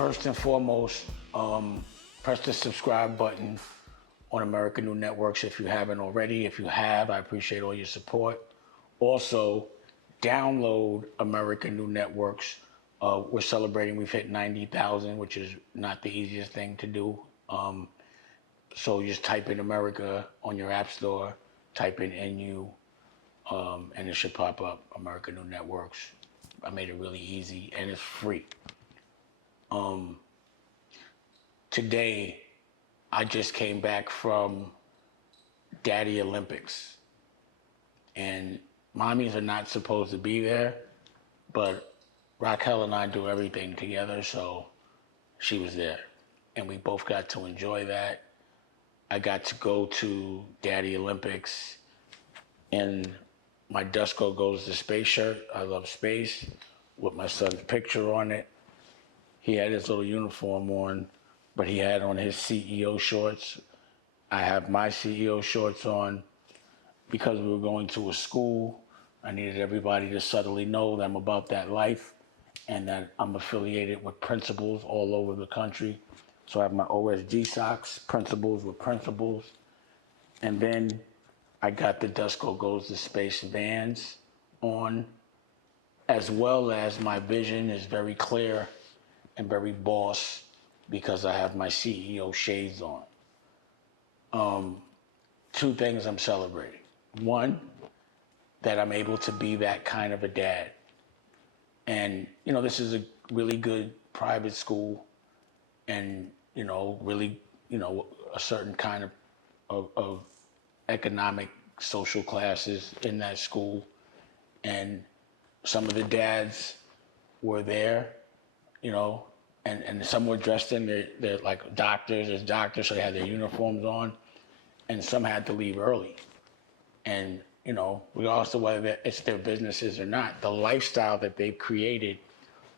First and foremost, press the subscribe button on American New Networks if you haven't already. If you have, I appreciate all your support. Also, download American New Networks. We're celebrating, we've hit 90,000, which is not the easiest thing to do. So just type in America on your app store, type in NU, and it should pop up, American New Networks. I made it really easy and it's free. Today, I just came back from Daddy Olympics. And mommies are not supposed to be there, but Raquel and I do everything together, so she was there. And we both got to enjoy that. I got to go to Daddy Olympics in my Dusko Goes to Space shirt. I love space, with my son's picture on it. He had his little uniform on, but he had on his CEO shorts. I have my CEO shorts on. Because we were going to a school, I needed everybody to subtly know that I'm about that life and that I'm affiliated with principals all over the country. So I have my OSG socks, principals with principals. And then I got the Dusko Goes to Space Vans on, as well as my vision is very clear and very boss because I have my CEO shades on. Two things I'm celebrating. One, that I'm able to be that kind of a dad. And, you know, this is a really good private school and, you know, really, you know, a certain kind of economic social classes in that school. And some of the dads were there, you know, and some were dressed in, they're like doctors, there's doctors, so they had their uniforms on, and some had to leave early. And, you know, regardless of whether it's their businesses or not, the lifestyle that they've created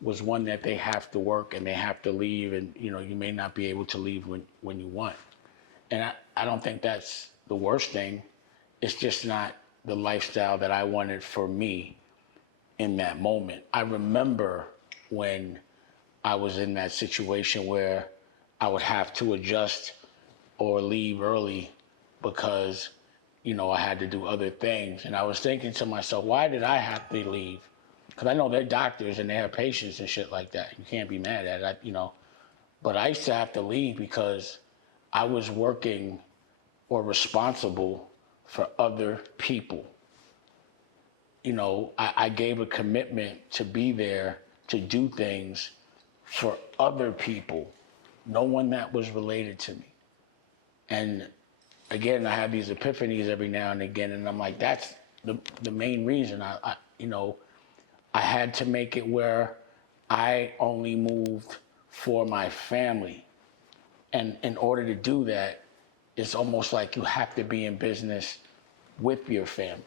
was one that they have to work and they have to leave, and, you know, you may not be able to leave when you want. And I don't think that's the worst thing. It's just not the lifestyle that I wanted for me in that moment. I remember when I was in that situation where I would have to adjust or leave early because, you know, I had to do other things. And I was thinking to myself, why did I have to leave? Because I know they're doctors and they have patients and shit like that. You can't be mad at it, you know. But I used to have to leave because I was working or responsible for other people. You know, I gave a commitment to be there to do things for other people, no one that was related to me. And again, I have these epiphanies every now and again, and I'm like, that's the main reason. I you know, I had to make it where I only moved for my family. And in order to do that, it's almost like you have to be in business with your family,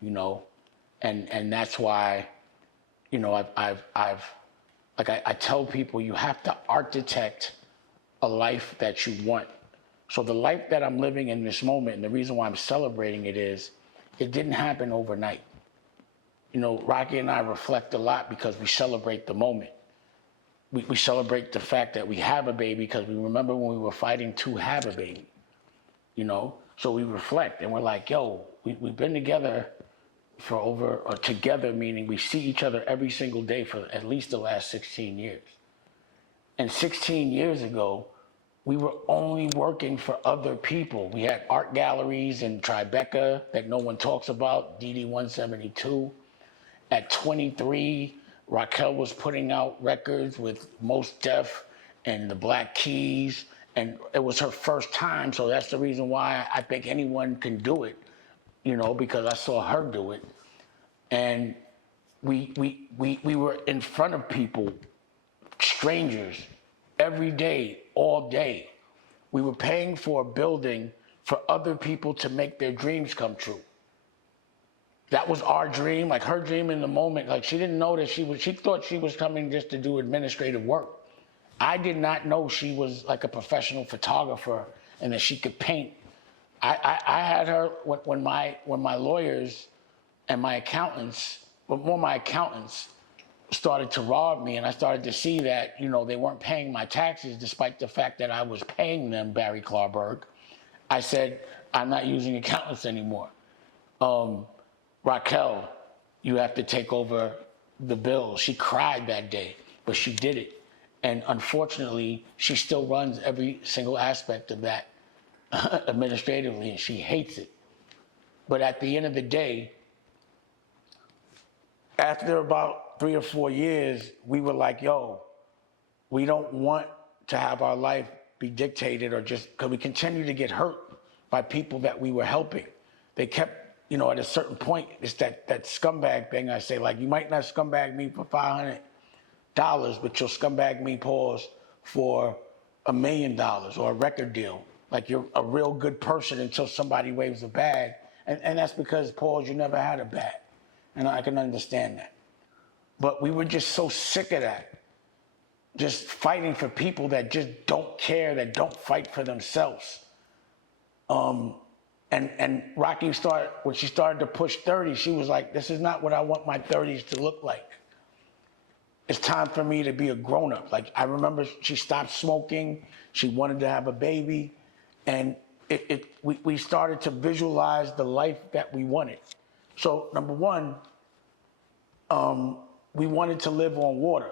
you know? And that's why, you know, I tell people, you have to architect a life that you want. So the life that I'm living in this moment, and the reason why I'm celebrating it is, it didn't happen overnight. You know, Rocky and I reflect a lot because we celebrate the moment. We celebrate the fact that we have a baby because we remember when we were fighting to have a baby, you know? So we reflect and we're like, yo, we've been together for or together meaning we see each other every single day for at least the last 16 years. And 16 years ago, we were only working for other people. We had art galleries in Tribeca that no one talks about, DD 172. At 23, Raquel was putting out records with Mos Def and the Black Keys, and it was her first time, so that's the reason why I think anyone can do it, you know, because I saw her do it. And we were in front of people, strangers, every day, all day. We were paying for a building for other people to make their dreams come true. That was our dream, like her dream in the moment. Like she didn't know that she thought she was coming just to do administrative work. I did not know she was like a professional photographer and that she could paint. I had her when my lawyers and my accountants, well, more my accountants, started to rob me, and I started to see that, they weren't paying my taxes despite the fact that I was paying them, Barry Klarberg, I said, I'm not using accountants anymore. Raquel, you have to take over the bills. She cried that day, but she did it. And unfortunately, she still runs every single aspect of that administratively, and she hates it. But at the end of the day, after about 3 or 4 years, we were like, yo, we don't want to have our life be dictated, or just because we continue to get hurt by people that we were helping. They kept, at a certain point, it's that scumbag thing I say, like, you might not scumbag me for $500, but you'll scumbag me, pause, for $1 million or a record deal. Like, you're a real good person until somebody waves a bag. And that's because, pause, you never had a bag. And I can understand that. But we were just so sick of that. Just fighting for people that just don't care, that don't fight for themselves. And Rocky when she started to push 30, she was like, this is not what I want my 30s to look like. It's time for me to be a grown-up. Like, I remember she stopped smoking. She wanted to have a baby. And we started to visualize the life that we wanted. So, number one, we wanted to live on water.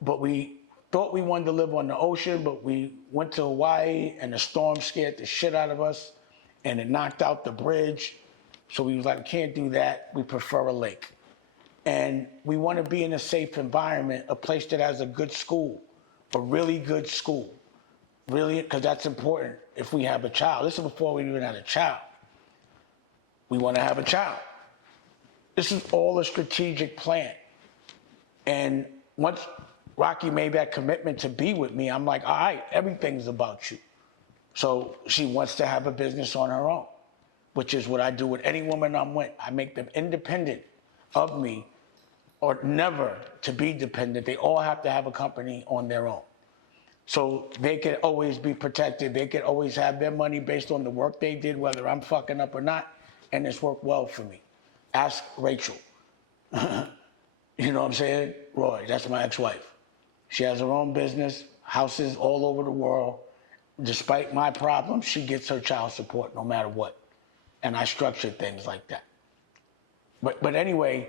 But we thought we wanted to live on the ocean, but we went to Hawaii and the storm scared the shit out of us and it knocked out the bridge. So we was like, we can't do that. We prefer a lake. And we want to be in a safe environment, a place that has a good school, a really good school. Really, because that's important if we have a child. This is before we even had a child. We want to have a child. This is all a strategic plan. And once Rocky made that commitment to be with me, I'm like, all right, everything's about you. So she wants to have a business on her own, which is what I do with any woman I'm with. I make them independent of me, or never to be dependent. They all have to have a company on their own. So they can always be protected. They can always have their money based on the work they did, whether I'm fucking up or not, and it's worked well for me. Ask Rachel. You know what I'm saying? Roy, that's my ex-wife. She has her own business, houses all over the world. Despite my problems, she gets her child support no matter what. And I structure things like that. But anyway,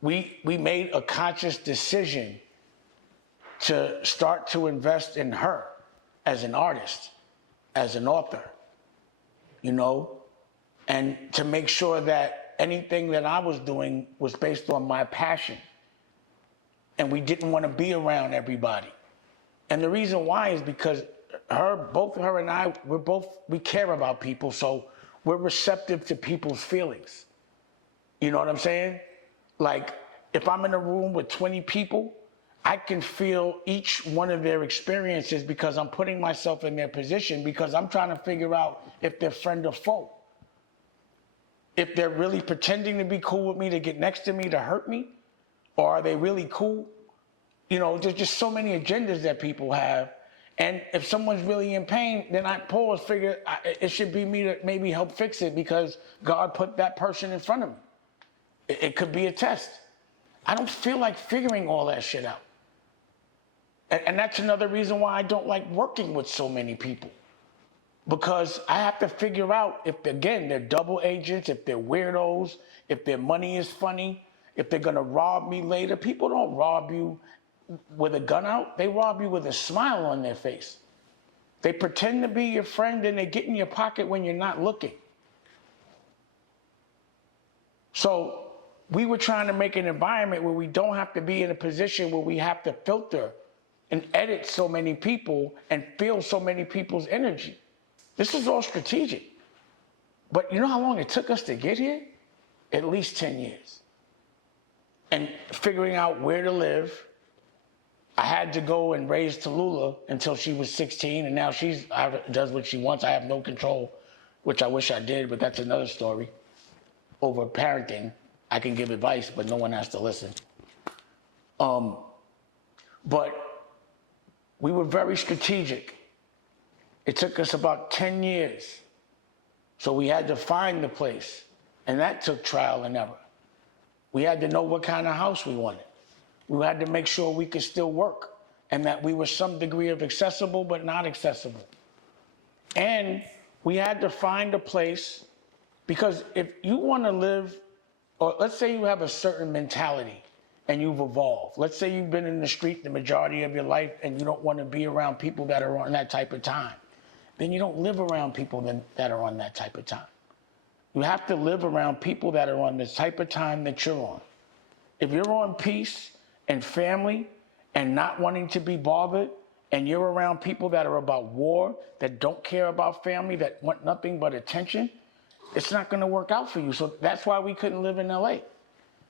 we made a conscious decision to start to invest in her as an artist, as an author, and to make sure that anything that I was doing was based on my passion. And we didn't want to be around everybody. And the reason why is because both her and I, we care about people, so we're receptive to people's feelings. You know what I'm saying? Like, if I'm in a room with 20 people, I can feel each one of their experiences because I'm putting myself in their position, because I'm trying to figure out if they're friend or foe. If they're really pretending to be cool with me to get next to me to hurt me, or are they really cool? There's just so many agendas that people have. And if someone's really in pain, then I figure it should be me to maybe help fix it because God put that person in front of me. It could be a test. I don't feel like figuring all that shit out. And that's another reason why I don't like working with so many people. Because I have to figure out if, again, they're double agents, if they're weirdos, if their money is funny, if they're going to rob me later. People don't rob you with a gun out. They rob you with a smile on their face. They pretend to be your friend and they get in your pocket when you're not looking. So we were trying to make an environment where we don't have to be in a position where we have to filter and edit so many people and feel so many people's energy. This is all strategic. But you know how long it took us to get here? At least 10 years. And figuring out where to live. I had to go and raise Tallulah until she was 16, and now she does what she wants. I have no control, which I wish I did, but that's another story. Over parenting, I can give advice, but no one has to listen. But we were very strategic. It took us about 10 years. So we had to find the place, and that took trial and error. We had to know what kind of house we wanted. We had to make sure we could still work and that we were some degree of accessible but not accessible. And we had to find a place, because if you want to live, or let's say you have a certain mentality and you've evolved. Let's say you've been in the street the majority of your life and you don't want to be around people that are on that type of time. Then you don't live around people that are on that type of time. You have to live around people that are on the type of time that you're on. If you're on peace and family and not wanting to be bothered, and you're around people that are about war, that don't care about family, that want nothing but attention, it's not going to work out for you. So that's why we couldn't live in LA.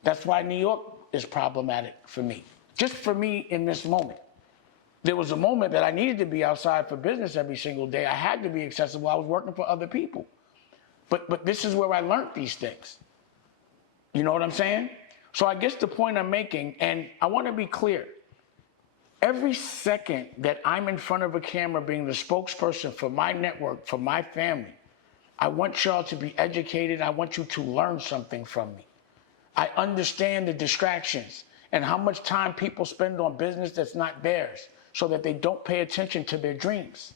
That's why New York is problematic for me. Just for me in this moment. There was a moment that I needed to be outside for business every single day. I had to be accessible. I was working for other people. But this is where I learned these things. You know what I'm saying? So I guess the point I'm making, and I want to be clear, every second that I'm in front of a camera being the spokesperson for my network, for my family, I want y'all to be educated. I want you to learn something from me. I understand the distractions and how much time people spend on business that's not theirs so that they don't pay attention to their dreams.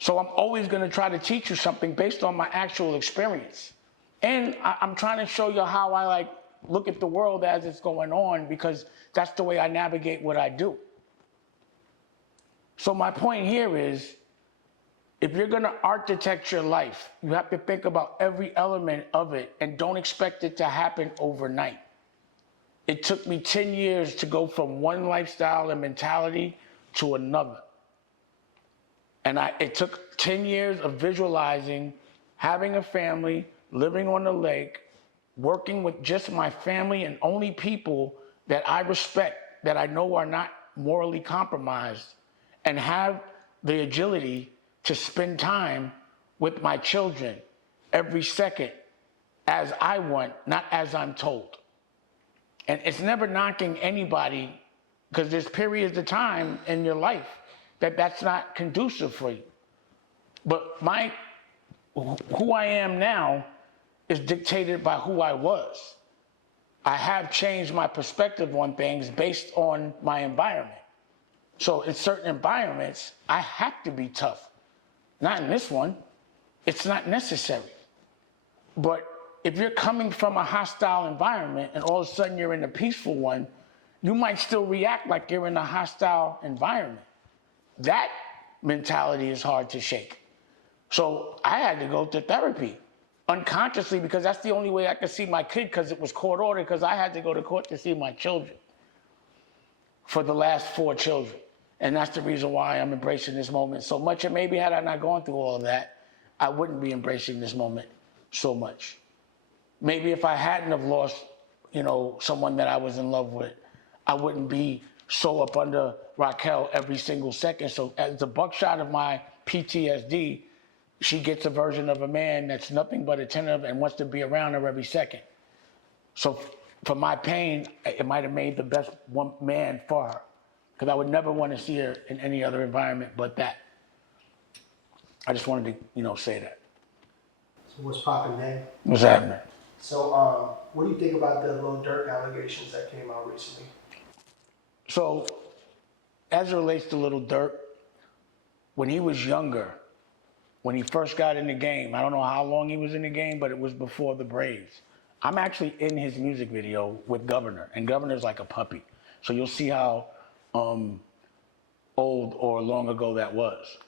So I'm always going to try to teach you something based on my actual experience. And I'm trying to show you how I look at the world as it's going on, because that's the way I navigate what I do. So my point here is, if you're going to architect your life, you have to think about every element of it and don't expect it to happen overnight. It took me 10 years to go from one lifestyle and mentality to another. And it took 10 years of visualizing, having a family, living on the lake, working with just my family and only people that I respect, that I know are not morally compromised, and have the agility to spend time with my children every second as I want, not as I'm told. And it's never knocking anybody, because there's periods of time in your life that's not conducive for you. But who I am now is dictated by who I was. I have changed my perspective on things based on my environment. So in certain environments, I have to be tough. Not in this one. It's not necessary. But if you're coming from a hostile environment and all of a sudden you're in a peaceful one, you might still react like you're in a hostile environment. That mentality is hard to shake. So I had to go to therapy unconsciously, because that's the only way I could see my kid, because it was court ordered, because I had to go to court to see my children for the last 4 children. And that's the reason why I'm embracing this moment so much. And maybe had I not gone through all of that, I wouldn't be embracing this moment so much. Maybe if I hadn't have lost, someone that I was in love with, I wouldn't be so up under Raquel every single second. So as the buckshot of my PTSD, she gets a version of a man that's nothing but attentive and wants to be around her every second. So for my pain, it might have made the best one man for her, because I would never want to see her in any other environment but that. I just wanted to, say that. So what's poppin', man? What's happening? So, what do you think about the Lil Durk allegations that came out recently? So, as it relates to Lil Durk, when he was younger, when he first got in the game, I don't know how long he was in the game, but it was before the Braves. I'm actually in his music video with Governor, and Governor's like a puppy. So you'll see how old or long ago that was.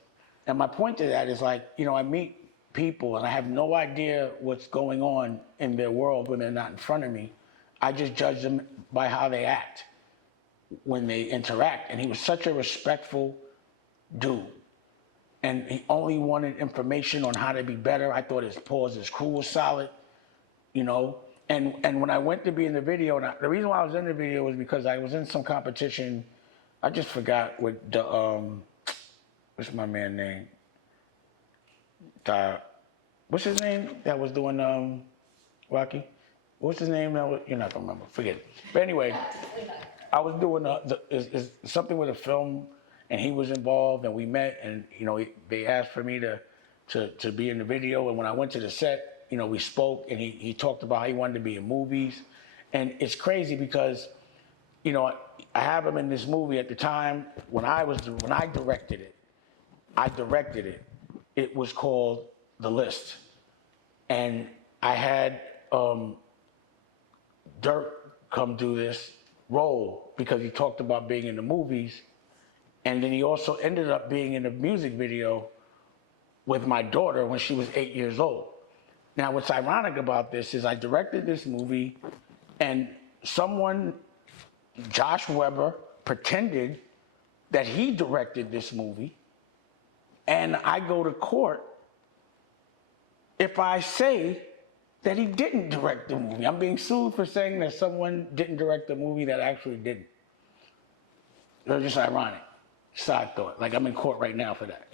And my point to that is I meet people and I have no idea what's going on in their world when they're not in front of me. I just judge them by how they act when they interact. And he was such a respectful dude. And he only wanted information on how to be better. I thought his pause, his crew was solid, And when I went to be in the video, and the reason why I was in the video was because I was in some competition. I just forgot what the, what's my man's name? What's his name that was doing Rocky? What's his name? You're not gonna remember. Forget it. But anyway, I was doing something with a film, and he was involved, and we met, and they asked for me to be in the video. And when I went to the set, we spoke, and he talked about how he wanted to be in movies. And it's crazy because, you know, I have him in this movie at the time when I directed it. It was called The List. And I had Durk come do this role because he talked about being in the movies. And then he also ended up being in a music video with my daughter when she was 8 years old. Now, what's ironic about this is I directed this movie and someone, Josh Weber, pretended that he directed this movie, and I go to court if I say that he didn't direct the movie. I'm being sued for saying that someone didn't direct the movie that actually didn't. It's just ironic. Side thought. Like, I'm in court right now for that.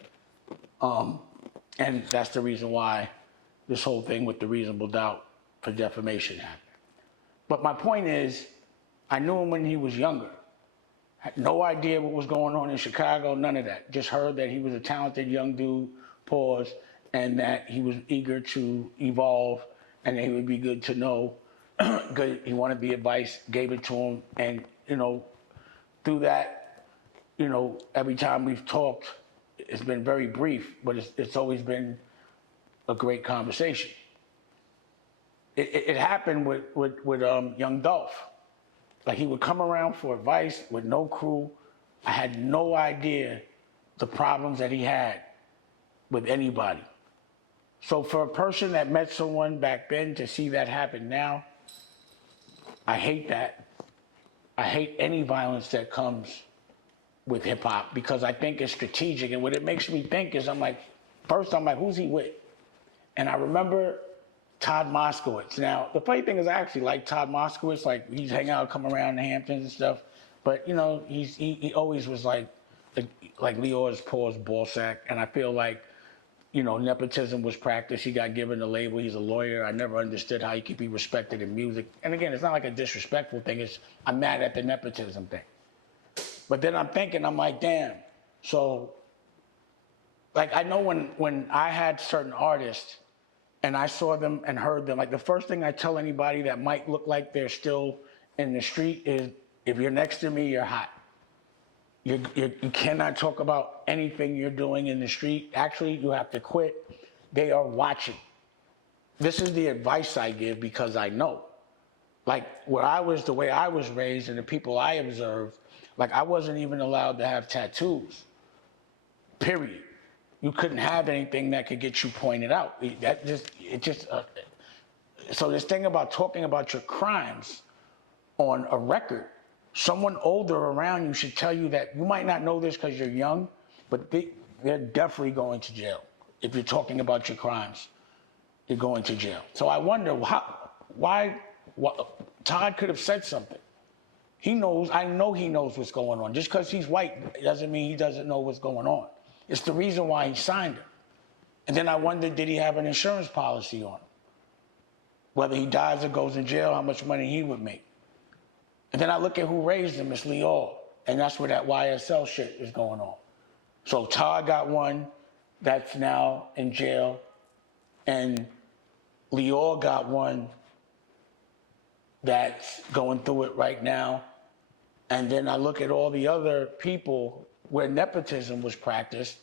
And that's the reason why this whole thing with the reasonable doubt for defamation happened. But my point is, I knew him when he was younger. Had no idea what was going on in Chicago, none of that. Just heard that he was a talented young dude, pause, and that he was eager to evolve and it would be good to know. Good, he wanted the advice, gave it to him, and, you know, through that, you know, every time we've talked, it's been very brief, but it's always been a great conversation. It happened with young Dolph. Like, he would come around for advice with no crew. I had no idea the problems that he had with anybody. So for a person that met someone back then to see that happen now, I hate that. I hate any violence that comes with hip hop because I think it's strategic. And what it makes me think is first I'm like, who's he with? And I remember Todd Moskowitz. Now, the funny thing is I actually like Todd Moskowitz. Like, he's hanging out, come around the Hamptons and stuff. But, you know, he always was like Leor's Paul's ball sack. And I feel like, you know, nepotism was practiced. He got given the label. He's a lawyer. I never understood how he could be respected in music. And again, it's not like a disrespectful thing. I'm mad at the nepotism thing. But then I'm thinking, I'm like, damn. So, like, I know when I had certain artists and I saw them and heard them, like, the first thing I tell anybody that might look like they're still in the street is, if you're next to me, you're hot. You cannot talk about anything you're doing in the street. Actually, you have to quit. They are watching. This is the advice I give because I know. Like, the way I was raised and the people I observed, like, I wasn't even allowed to have tattoos, period. You couldn't have anything that could get you pointed out. So this thing about talking about your crimes on a record, someone older around you should tell you that you might not know this because you're young, but they're definitely going to jail. If you're talking about your crimes, you're going to jail. So I wonder why Todd could have said something. He knows, I know he knows what's going on. Just because he's white doesn't mean he doesn't know what's going on. It's the reason why he signed it. And then I wonder, did he have an insurance policy on him? Whether he dies or goes in jail, how much money he would make. And then I look at who raised him, it's Lil, and that's where that YSL shit is going on. So Todd got one that's now in jail, and Lil got one that's going through it right now. And then I look at all the other people where nepotism was practiced.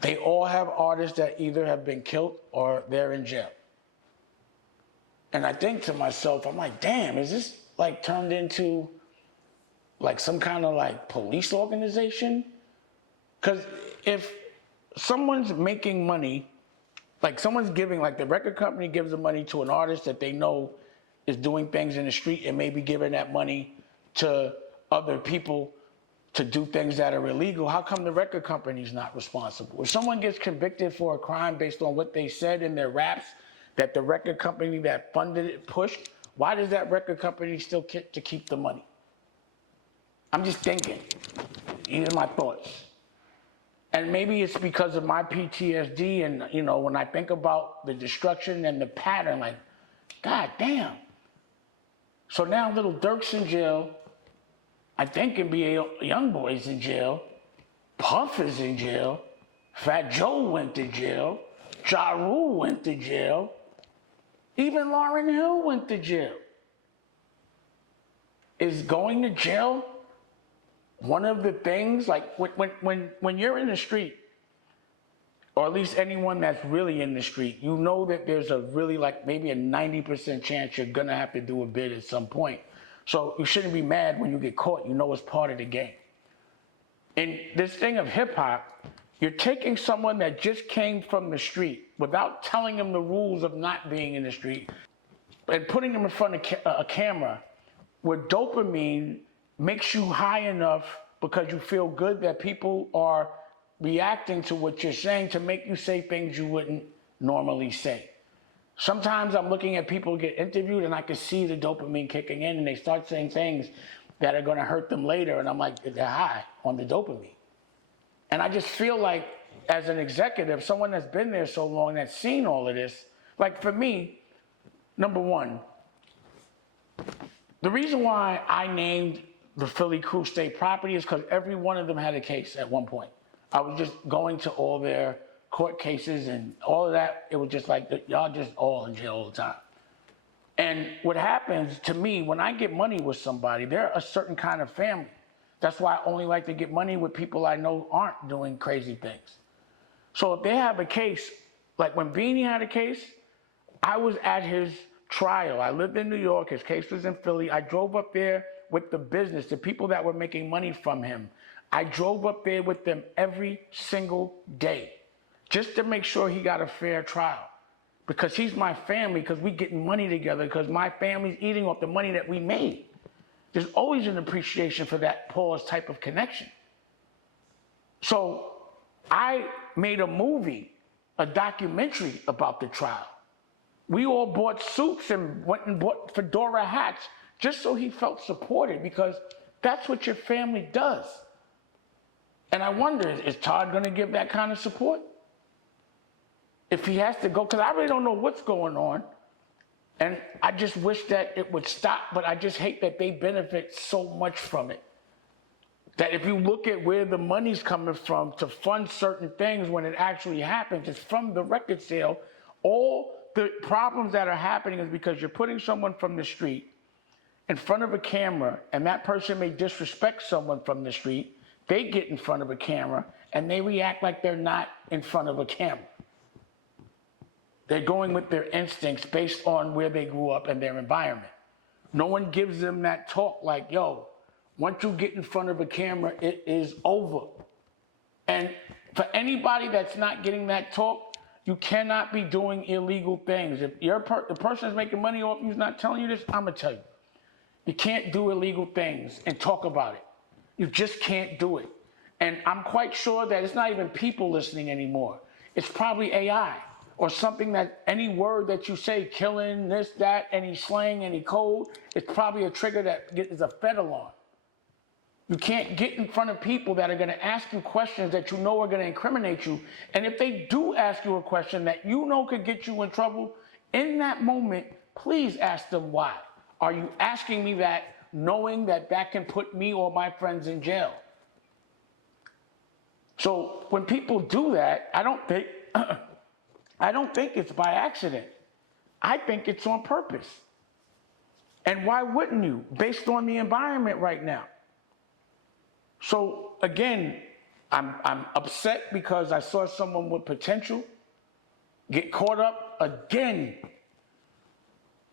They all have artists that either have been killed or they're in jail. And I think to myself, I'm like, damn, is this like turned into like some kind of like police organization? Because if someone's making money, like someone's giving, like the record company gives the money to an artist that they know is doing things in the street and maybe giving that money to other people to do things that are illegal, how come the record company's not responsible? If someone gets convicted for a crime based on what they said in their raps that the record company that funded it pushed, why does that record company still get to keep the money? I'm just thinking. These are my thoughts. And maybe it's because of my PTSD and, you know, when I think about the destruction and the pattern, like, God damn. So now Lil Durk's in jail. I think NBA Youngboy's in jail. Puff is in jail. Fat Joe went to jail. Ja Rule went to jail. Even Lauryn Hill went to jail. is going to jail one of the things, like when you're in the street, or at least anyone that's really in the street, you know that there's a really like maybe a 90% chance you're gonna have to do a bid at some point. So you shouldn't be mad when you get caught. You know it's part of the game. In this thing of hip hop, you're taking someone that just came from the street without telling them the rules of not being in the street and putting them in front of a camera where dopamine makes you high enough because you feel good that people are reacting to what you're saying to make you say things you wouldn't normally say. Sometimes I'm looking at people get interviewed and I can see the dopamine kicking in and they start saying things that are going to hurt them later. And I'm like, they're high on the dopamine. And I just feel like as an executive, someone that's been there so long, that's seen all of this, like for me, number one, the reason why I named the Philly Crew State Property is because every one of them had a case at one point. I was just going to all their court cases and all of that. It was just like, y'all just all in jail all the time. And what happens to me, when I get money with somebody, they're a certain kind of family. That's why I only like to get money with people I know aren't doing crazy things. So if they have a case, like when Beanie had a case, I was at his trial. I lived in New York. His case was in Philly. I drove up there with the business, the people that were making money from him. I drove up there with them every single day just to make sure he got a fair trial. Because he's my family, because we getting money together, because my family's eating off the money that we made. There's always an appreciation for that pause type of connection. So I made a movie, a documentary about the trial. We all bought suits and went and bought fedora hats just so he felt supported, because that's what your family does. And I wonder, is Todd going to give that kind of support? If he has to go, because I really don't know what's going on. And I just wish that it would stop, but I just hate that they benefit so much from it. That if you look at where the money's coming from to fund certain things when it actually happens, it's from the record sale. All the problems that are happening is because you're putting someone from the street in front of a camera, and that person may disrespect someone from the street. They get in front of a camera and they react like they're not in front of a camera. They're going with their instincts based on where they grew up and their environment. No one gives them that talk like, yo, once you get in front of a camera, it is over. And for anybody that's not getting that talk, you cannot be doing illegal things. If the person is making money off you is not telling you this, I'm going to tell you. You can't do illegal things and talk about it. You just can't do it. And I'm quite sure that it's not even people listening anymore. It's probably AI or something that any word that you say, killing, this, that, any slang, any code, it's probably a trigger that is a Fed alarm. You can't get in front of people that are going to ask you questions that you know are going to incriminate you. And if they do ask you a question that you know could get you in trouble, in that moment, please ask them why. Are you asking me that knowing that that can put me or my friends in jail? So when people do that, I don't think it's by accident. I think it's on purpose. And why wouldn't you, based on the environment right now? So again, I'm upset because I saw someone with potential get caught up again.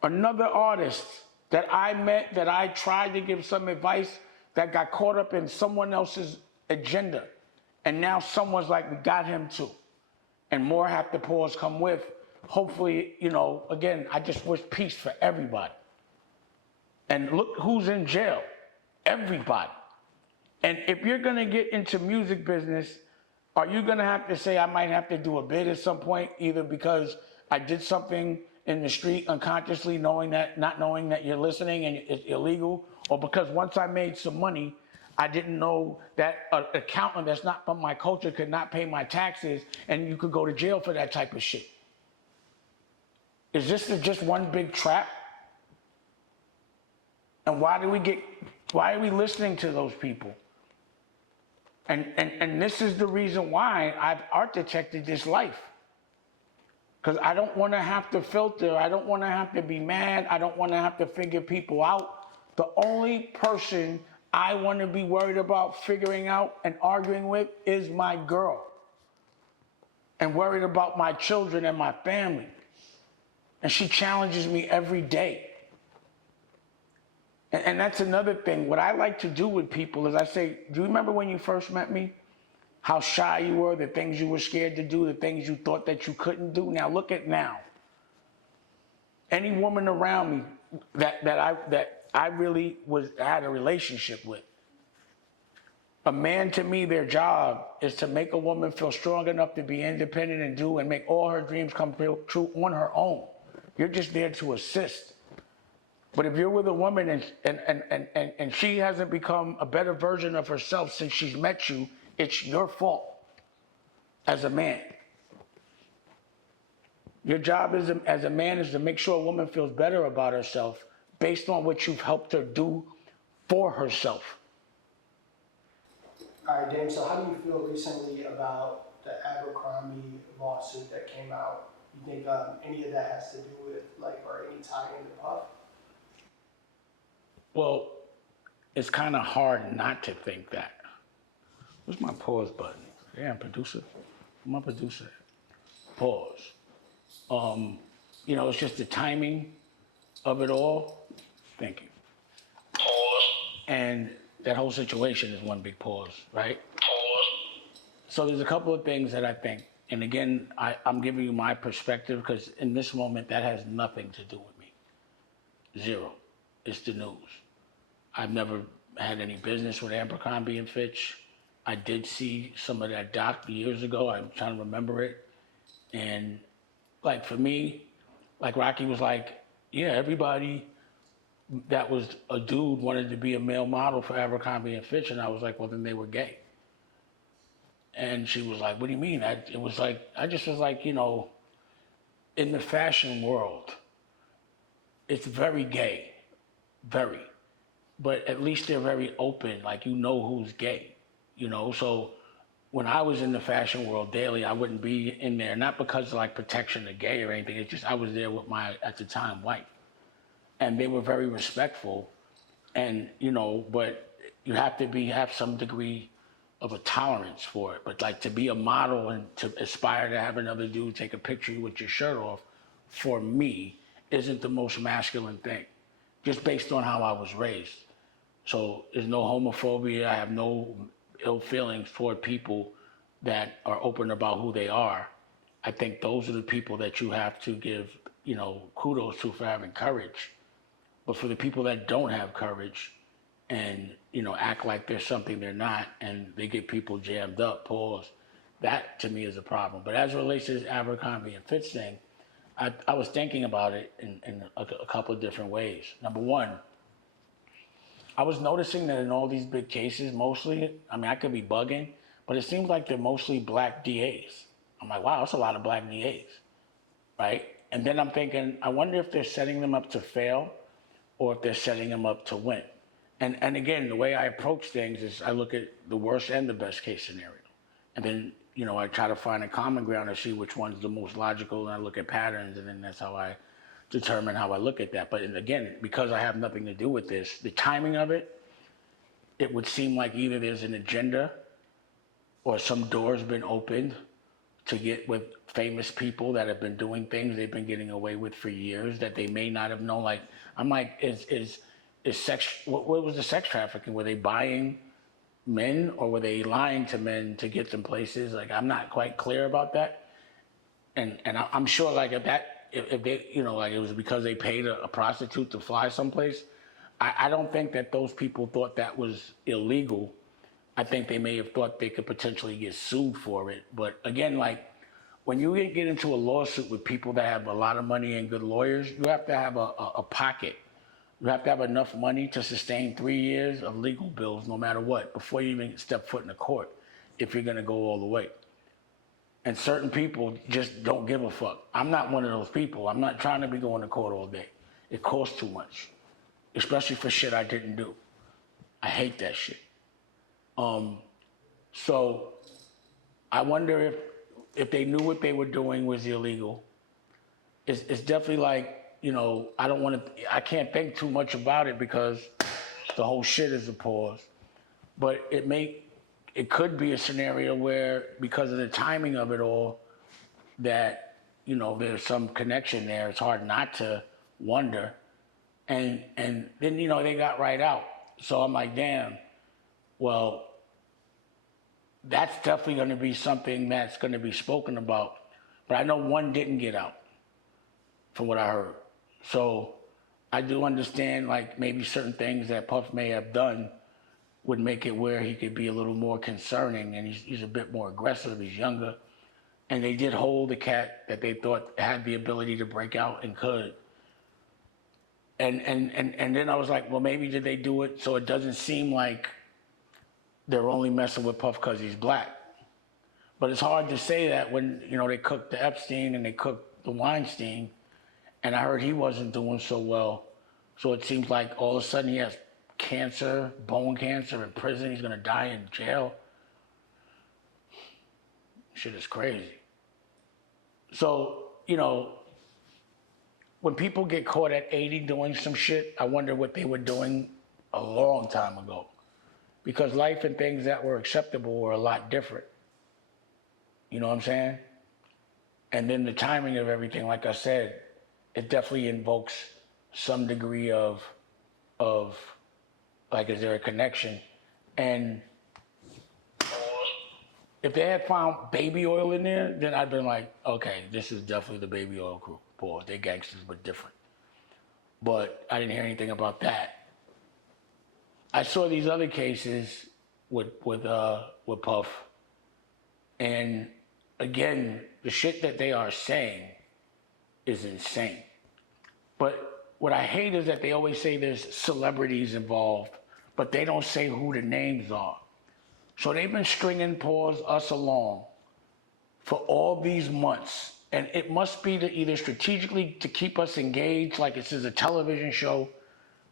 Another artist that I met, that I tried to give some advice, that got caught up in someone else's agenda. And now someone's like, we got him too. And more have to pause come with. Hopefully, again, I just wish peace for everybody. And look who's in jail. Everybody. And if you're going to get into music business, are you going to have to say, I might have to do a bid at some point, either because I did something in the street unconsciously, not knowing that you're listening and it's illegal, or because once I made some money, I didn't know that an accountant that's not from my culture could not pay my taxes, and you could go to jail for that type of shit. Is this just one big trap? And why are we listening to those people? And this is the reason why I've architected this life. Because I don't want to have to filter. I don't want to have to be mad. I don't want to have to figure people out. The only person I want to be worried about figuring out and arguing with is my girl. And worried about my children and my family. And she challenges me every day. And that's another thing. What I like to do with people is I say, do you remember when you first met me? How shy you were, the things you were scared to do, the things you thought that you couldn't do. Now look at now. Any woman around me that I really had a relationship with. A man, to me, their job is to make a woman feel strong enough to be independent and do and make all her dreams come true on her own. You're just there to assist. But if you're with a woman and she hasn't become a better version of herself since she's met you, it's your fault as a man. Your job as a man is to make sure a woman feels better about herself based on what you've helped her do for herself. All right, Dame, so how do you feel recently about the Abercrombie lawsuit that came out? You think any of that has to do with, like, or any tie into Puff? Well, it's kind of hard not to think that. Where's my pause button? Damn, producer. I'm a producer. Pause. It's just the timing of it all. Thank you. Pause. And that whole situation is one big pause, right? Pause. So there's a couple of things that I think, and again, I'm giving you my perspective because in this moment, that has nothing to do with me. Zero. It's the news. I've never had any business with Abercrombie and Fitch. I did see some of that doc years ago. I'm trying to remember it. And like for me, like Rocky was like, yeah, everybody that was a dude wanted to be a male model for Abercrombie and Fitch. And I was like, well, then they were gay. And she was like, what do you mean? I just was like, in the fashion world, it's very gay, very. But at least they're very open, like who's gay, So when I was in the fashion world daily, I wouldn't be in there, not because of like protection of gay or anything. It's just I was there with my, at the time, wife. And they were very respectful. And, but you have to have some degree of a tolerance for it. But like to be a model and to aspire to have another dude take a picture with your shirt off, for me, isn't the most masculine thing, just based on how I was raised. So there's no homophobia. I have no ill feelings toward people that are open about who they are. I think those are the people that you have to give, kudos to for having courage. But for the people that don't have courage and, act like there's something they're not and they get people jammed up, pause, that to me is a problem. But as it relates to this Abercrombie and Fitch thing, I was thinking about it in a couple of different ways. Number one, I was noticing that in all these big cases, mostly, I could be bugging, but it seems like they're mostly black DAs. I'm like, wow, that's a lot of black DAs, right? And then I'm thinking, I wonder if they're setting them up to fail or if they're setting them up to win. And again, the way I approach things is I look at the worst and the best case scenario. And then, I try to find a common ground to see which one's the most logical, and I look at patterns, and then that's how I determine how I look at that. But again, because I have nothing to do with this, the timing of it, it would seem like either there's an agenda or some door's been opened to get with famous people that have been doing things they've been getting away with for years that they may not have known. Like, I'm like, is sex, what was the sex trafficking? Were they buying men or were they lying to men to get them places? Like, I'm not quite clear about that. And I'm sure like if they, like it was because they paid a prostitute to fly someplace, I don't think that those people thought that was illegal. I think they may have thought they could potentially get sued for it. But again, like when you get into a lawsuit with people that have a lot of money and good lawyers, you have to have a pocket. You have to have enough money to sustain 3 years of legal bills no matter what before you even step foot in the court if you're going to go all the way. And certain people just don't give a fuck. I'm not one of those people. I'm not trying to be going to court all day. It costs too much, especially for shit I didn't do. I hate that shit. So I wonder if they knew what they were doing was illegal. It's definitely like, I can't think too much about it because the whole shit is a pause. But it could be a scenario where, because of the timing of it all, that, you know, there's some connection there. It's hard not to wonder. And then, you know, they got right out. So I'm like, damn, well, that's definitely going to be something that's going to be spoken about. But I know one didn't get out, from what I heard. So I do understand, like, maybe certain things that Puff may have done would make it where he could be a little more concerning, and he's a bit more aggressive, he's younger. And they did hold a cat that they thought had the ability to break out and could. And then I was like, well, maybe did they do it so it doesn't seem like they're only messing with Puff because he's black. But it's hard to say that when, you know, they cooked the Epstein and they cooked the Weinstein, and I heard he wasn't doing so well. So it seems like all of a sudden he has cancer, bone cancer, in prison. He's gonna die in jail. Shit is crazy. So, you know, when people get caught at 80 doing some shit, I wonder what they were doing a long time ago. Because life and things that were acceptable were a lot different. You know what I'm saying? And then the timing of everything, like I said, it definitely invokes some degree of like, is there a connection? And if they had found baby oil in there, then I'd been like, okay, this is definitely the baby oil crew. Boy, they're gangsters, but different. But I didn't hear anything about that. I saw these other cases with Puff, and again, the shit that they are saying is insane. But what I hate is that they always say there's celebrities involved, but they don't say who the names are. So they've been stringing us along for all these months. And it must be to either strategically to keep us engaged, like this is a television show,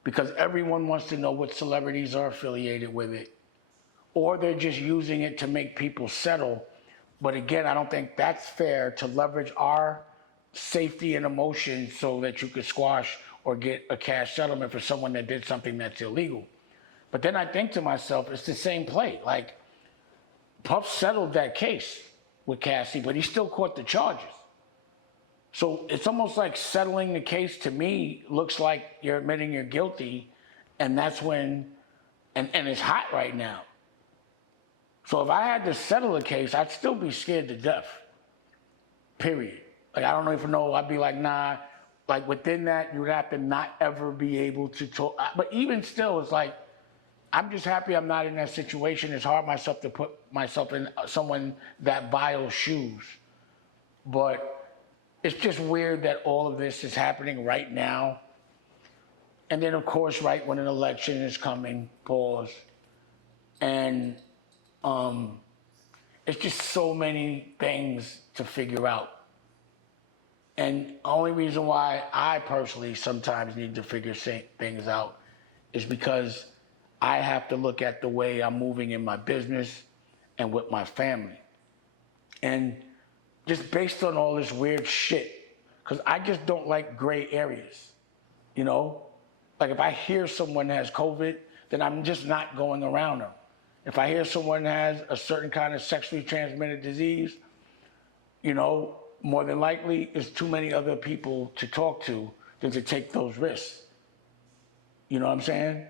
because everyone wants to know what celebrities are affiliated with it, or they're just using it to make people settle. But again, I don't think that's fair to leverage our safety and emotions so that you could squash or get a cash settlement for someone that did something that's illegal. But then I think to myself, it's the same play. Like, Puff settled that case with Cassie, but he still caught the charges. So it's almost like settling the case, to me, looks like you're admitting you're guilty, and that's when, and it's hot right now. So if I had to settle a case, I'd still be scared to death, period. Like, I don't even know, I'd be like, nah, like within that, you would have to not ever be able to talk. But even still, it's like, I'm just happy I'm not in that situation. It's hard myself to put myself in someone that vile's shoes. But it's just weird that all of this is happening right now. And then, of course, right when an election is coming, pause. And it's just so many things to figure out. And the only reason why I personally sometimes need to figure things out is because I have to look at the way I'm moving in my business and with my family. And just based on all this weird shit, because I just don't like gray areas, you know? Like, if I hear someone has COVID, then I'm just not going around them. If I hear someone has a certain kind of sexually transmitted disease, you know, more than likely it's too many other people to talk to than to take those risks. You know what I'm saying?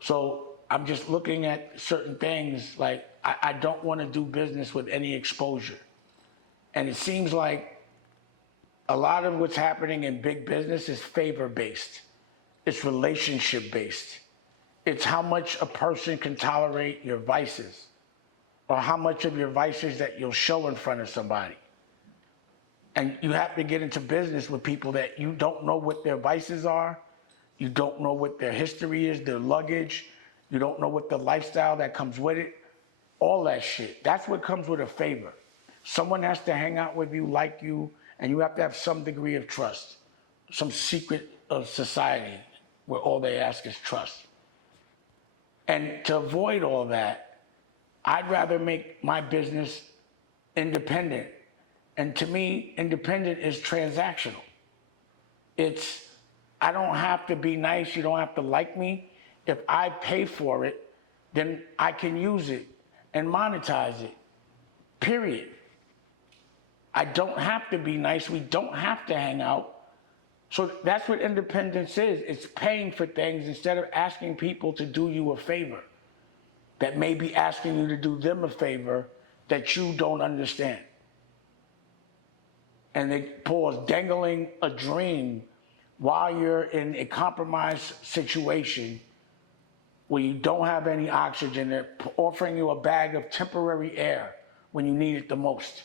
So I'm just looking at certain things, like I don't want to do business with any exposure. And it seems like a lot of what's happening in big business is favor-based. It's relationship-based. It's how much a person can tolerate your vices, or how much of your vices that you'll show in front of somebody. And you have to get into business with people that you don't know what their vices are, you don't know what their history is, their luggage, you don't know what the lifestyle that comes with it, all that shit. That's what comes with a favor. Someone has to hang out with you, like you, and you have to have some degree of trust, some secret of society where all they ask is trust. And to avoid all that, I'd rather make my business independent. And to me, independent is transactional. It's, I don't have to be nice, you don't have to like me. if I pay for it, then I can use it and monetize it, period. I don't have to be nice. We don't have to hang out. So that's what independence is. It's paying for things instead of asking people to do you a favor that may be asking you to do them a favor that you don't understand. And they pause, dangling a dream while you're in a compromised situation where you don't have any oxygen. They're offering you a bag of temporary air when you need it the most.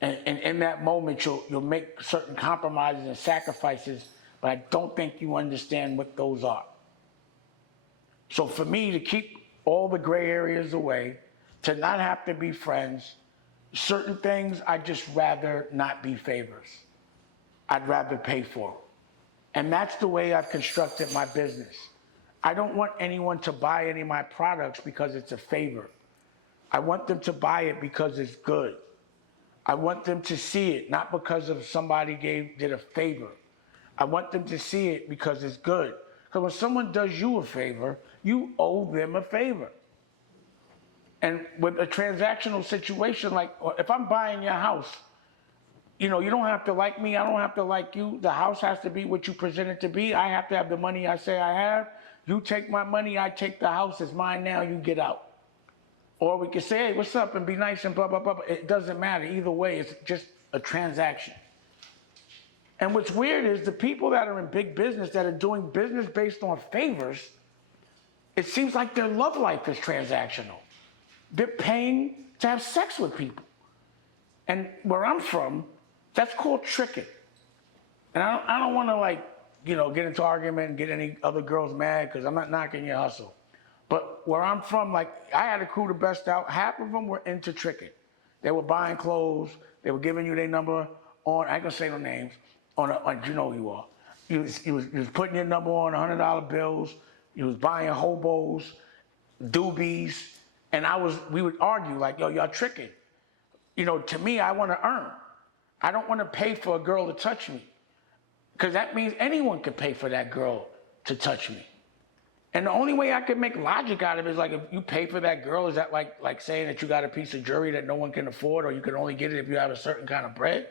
And in that moment, you'll make certain compromises and sacrifices, but I don't think you understand what those are. So for me to keep all the gray areas away, to not have to be friends, certain things I'd just rather not be favors. I'd rather pay for them. And that's the way I've constructed my business. I don't want anyone to buy any of my products because it's a favor. I want them to buy it because it's good. I want them to see it, not because of somebody did a favor. I want them to see it because it's good. Because when someone does you a favor, you owe them a favor. And with a transactional situation, like if I'm buying your house, you don't have to like me, I don't have to like you. The house has to be what you present it to be. I have to have the money I say I have. You take my money, I take the house, it's mine now, you get out. Or we could say, hey, what's up, and be nice and blah, blah, blah. It doesn't matter. Either way, it's just a transaction. And what's weird is the people that are in big business that are doing business based on favors, it seems like their love life is transactional. They're paying to have sex with people. And where I'm from, that's called tricking. And I don't want to get into argument and get any other girls mad because I'm not knocking your hustle. But where I'm from, I had a crew the best out. Half of them were into tricking. They were buying clothes. They were giving you their number on, I ain't gonna say no names, you know who you are. You was putting your number on $100 bills. You was buying hobos, doobies. And we would argue yo, y'all tricking. To me, I want to earn. I don't want to pay for a girl to touch me. Because that means anyone could pay for that girl to touch me. And the only way I could make logic out of it is if you pay for that girl, is that like saying that you got a piece of jewelry that no one can afford, or you can only get it if you have a certain kind of bread?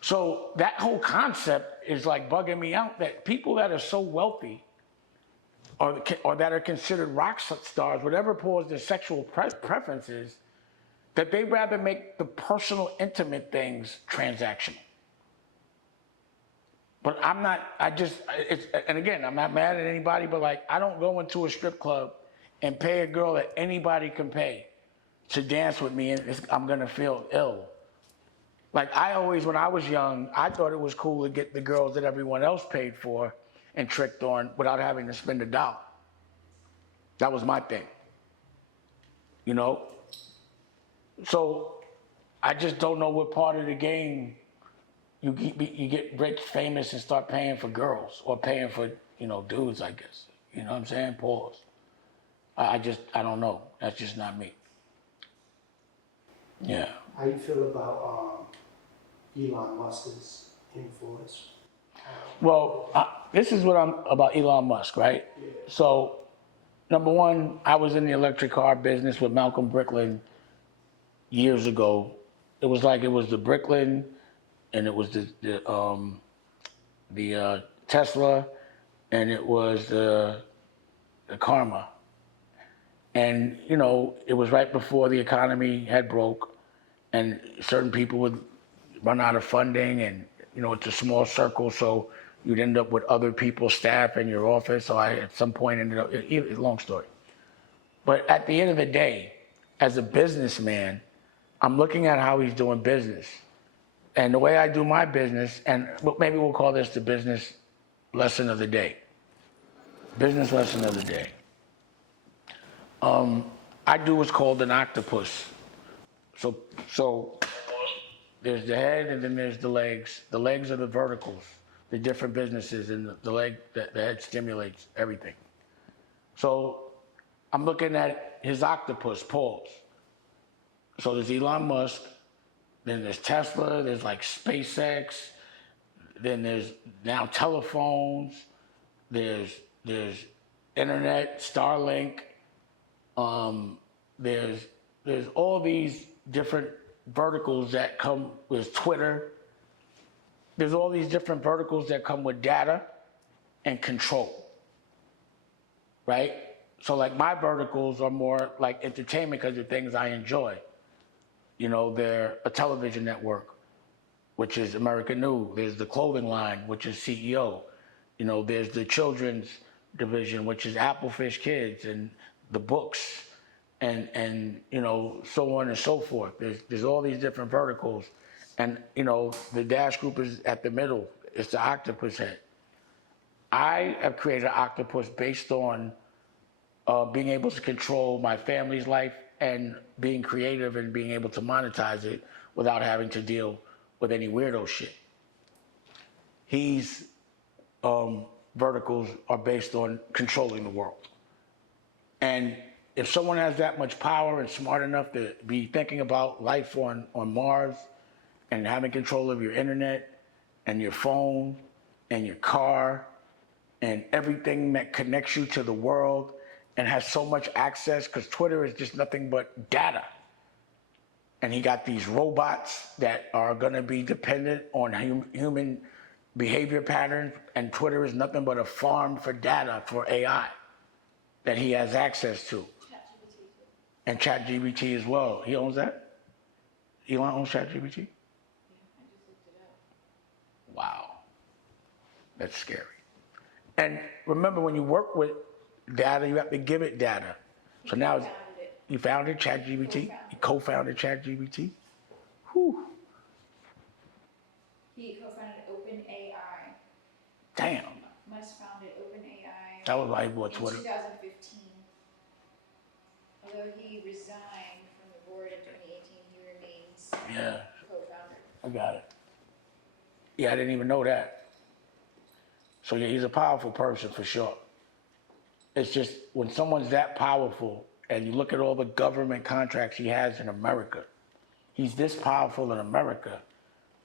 So that whole concept is bugging me out, that people that are so wealthy or that are considered rock stars, whatever pulls their sexual preferences, that they rather make the personal, intimate things transactional. But and again, I'm not mad at anybody, but I don't go into a strip club and pay a girl that anybody can pay to dance with me, and I'm gonna feel ill. I always, when I was young, I thought it was cool to get the girls that everyone else paid for and tricked on without having to spend a dollar. That was my thing. So I just don't know what part of the game you get rich, famous, and start paying for girls or paying for, dudes, I guess. You know what I'm saying? Pause. I don't know. That's just not me. Yeah. How you feel about Elon Musk's influence? Well, this is what I'm about Elon Musk, right? Yeah. So, number one, I was in the electric car business with Malcolm Bricklin years ago. It was the Bricklin, and it was the Tesla, and it was the Karma. And, it was right before the economy had broke, and certain people would run out of funding, and, it's a small circle, so you'd end up with other people's staff in your office. So I, at some point, ended up, long story. But at the end of the day, as a businessman, I'm looking at how he's doing business. And the way I do my business, and maybe we'll call this the business lesson of the day. Business lesson of the day. I do what's called an octopus. So there's the head and then there's the legs. The legs are the verticals, the different businesses, and the head stimulates everything. So I'm looking at his octopus, pause. So there's Elon Musk, then there's Tesla, there's SpaceX, then there's now telephones, there's internet, Starlink, there's all these different verticals that come with Twitter. There's all these different verticals that come with data and control, right? So like my verticals are more like entertainment because they're things I enjoy. You know, they're a television network, which is American News. There's the clothing line, which is CEO. You know, there's the children's division, which is Applefish Kids, and the books, and you know, so on and so forth. There's all these different verticals, and you know, the Dash Group is at the middle. It's the octopus head. I have created an octopus based on being able to control my family's life and being creative and being able to monetize it without having to deal with any weirdo shit. He's verticals are based on controlling the world. And if someone has that much power and smart enough to be thinking about life on Mars and having control of your internet and your phone and your car and everything that connects you to the world and has so much access, because Twitter is just nothing but data. And he got these robots that are gonna be dependent on human behavior patterns, and Twitter is nothing but a farm for data for AI that he has access to. And ChatGPT as well. He owns that? Elon owns ChatGPT? Yeah, I just looked it up. Wow. That's scary. And remember, when you work with data, you have to give it data. So now Founded it. you founded ChatGPT? You co-founded ChatGPT? Whew. He co-founded OpenAI. Damn. Musk founded OpenAI That was why he bought in Twitter. 2015. Although he resigned from the board in 2018, he remains Yeah, co-founder. I got it. Yeah, I didn't even know that. So yeah, he's a powerful person for sure. It's just when someone's that powerful and you look at all the government contracts he has in America, he's this powerful in America,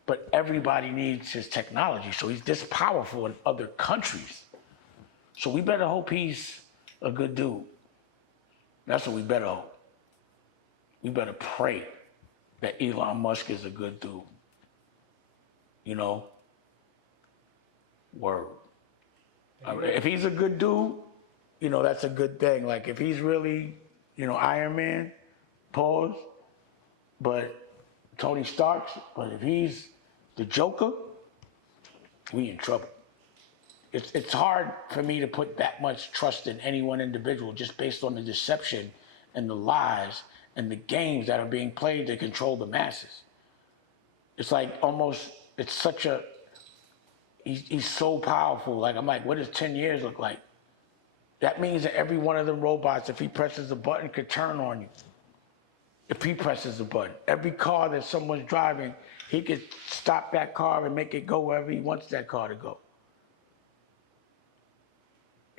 but everybody needs his technology. So he's this powerful in other countries. So we better hope he's a good dude. That's what we better hope. We better pray that Elon Musk is a good dude. You know? Word. If he's a good dude, you know, that's a good thing. Like if he's really, you know, Iron Man, pause, but Tony Stark's, but if he's the Joker, we in trouble. It's hard for me to put that much trust in any one individual just based on the deception and the lies and the games that are being played to control the masses. It's like almost, it's such a, he's so powerful. Like, I'm like, what does 10 years look like? That means that every one of them robots, if he presses a button, could turn on you. If he presses a button. Every car that someone's driving, he could stop that car and make it go wherever he wants that car to go.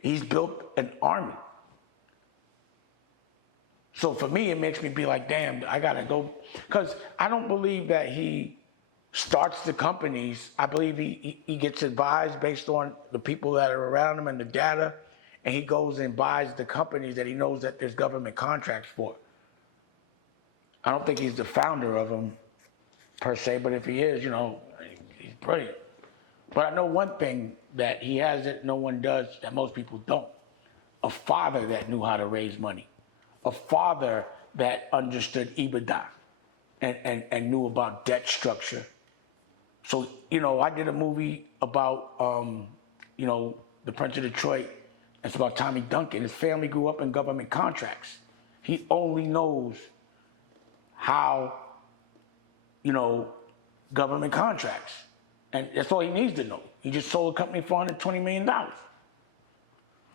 He's built an army. So for me, it makes me be like, damn, I gotta go. Because I don't believe that he starts the companies. I believe he gets advised based on the people that are around him and the data, and he goes and buys the companies that he knows that there's government contracts for. I don't think he's the founder of them per se, but if he is, you know, he's brilliant. But I know one thing that he has that no one does, that most people don't. A father that knew how to raise money. A father that understood EBITDA and knew about debt structure. So, you know, I did a movie about, you know, The Prince of Detroit. It's about Tommy Duncan. His family grew up in government contracts. He only knows how, you know, government contracts. And that's all he needs to know. He just sold a company for $120 million.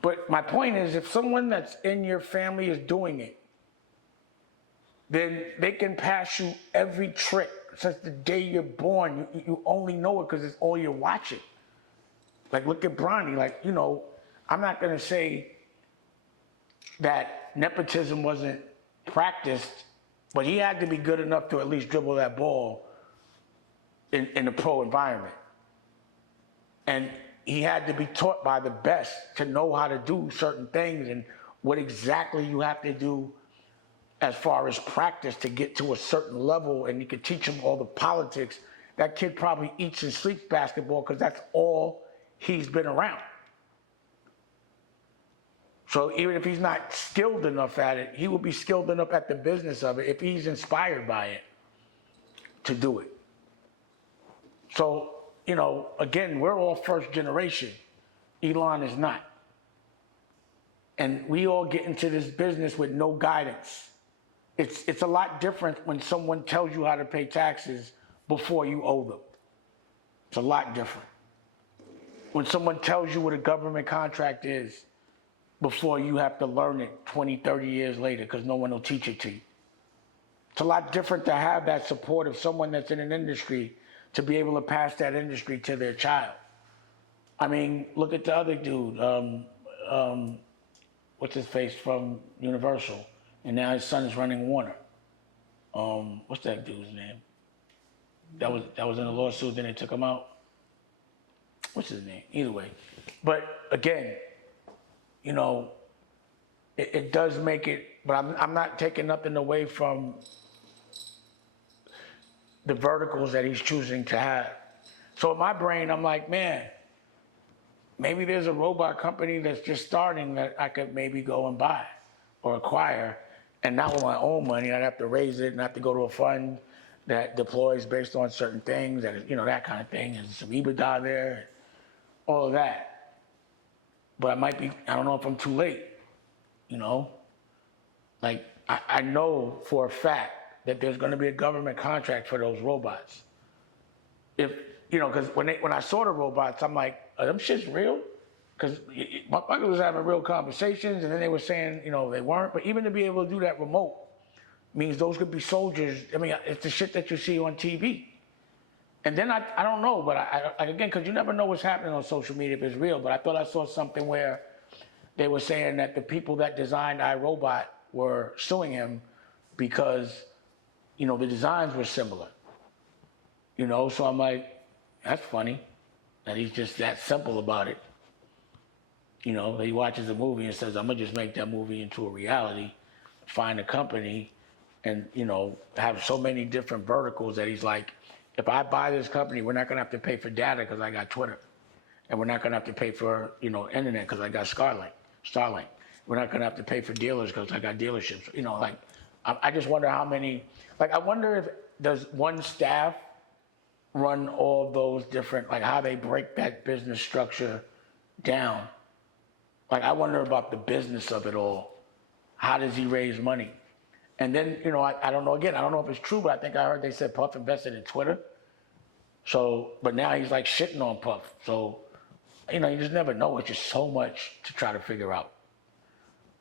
But my point is, if someone that's in your family is doing it, then they can pass you every trick since the day you're born. You only know it because it's all you're watching. Like, look at Bronny. Like, you know, I'm not going to say that nepotism wasn't practiced, but he had to be good enough to at least dribble that ball in a pro environment. And he had to be taught by the best to know how to do certain things and what exactly you have to do as far as practice to get to a certain level. And you could teach him all the politics. That kid probably eats and sleeps basketball because that's all he's been around. So even if he's not skilled enough at it, he will be skilled enough at the business of it if he's inspired by it to do it. So, again, we're all first generation. Elon is not. And we all get into this business with no guidance. It's a lot different when someone tells you how to pay taxes before you owe them. It's a lot different. When someone tells you what a government contract is before you have to learn it 20, 30 years later because no one will teach it to you. It's a lot different to have that support of someone that's in an industry to be able to pass that industry to their child. I mean, look at the other dude, what's his face from Universal, and now his son is running Warner. What's that dude's name? That was in a lawsuit, then they took him out. What's his name? Either way, but again, it does make it. But I'm not taking nothing away from the verticals that he's choosing to have. So in my brain, I'm like, man, maybe there's a robot company that's just starting that I could maybe go and buy or acquire. And not with my own money, I'd have to raise it and have to go to a fund that deploys based on certain things, that kind of thing. There's some EBITDA there, all of that. But I don't know if I'm too late, Like, I know for a fact that there's going to be a government contract for those robots. Because when I saw the robots, I'm like, are them shits real? Because motherfuckers was having real conversations, and then they were saying, they weren't. But even to be able to do that remote means those could be soldiers. I mean, it's the shit that you see on TV. And then I don't know, but again, because you never know what's happening on social media if it's real. But I thought I saw something where they were saying that the people that designed iRobot were suing him because the designs were similar. So I'm like, that's funny that he's just that simple about it. He watches a movie and says, I'm gonna just make that movie into a reality, find a company, and have so many different verticals that he's like, if I buy this company, we're not gonna have to pay for data because I got Twitter, and we're not gonna have to pay for internet because I got Starlink. We're not gonna have to pay for dealers because I got dealerships. I just wonder how many. I wonder if does one staff run all of those different, how they break that business structure down. I wonder about the business of it all. How does he raise money? And then, I don't know, again, I don't know if it's true, but I think I heard they said Puff invested in Twitter. So, but now he's shitting on Puff. So, you just never know. It's just so much to try to figure out.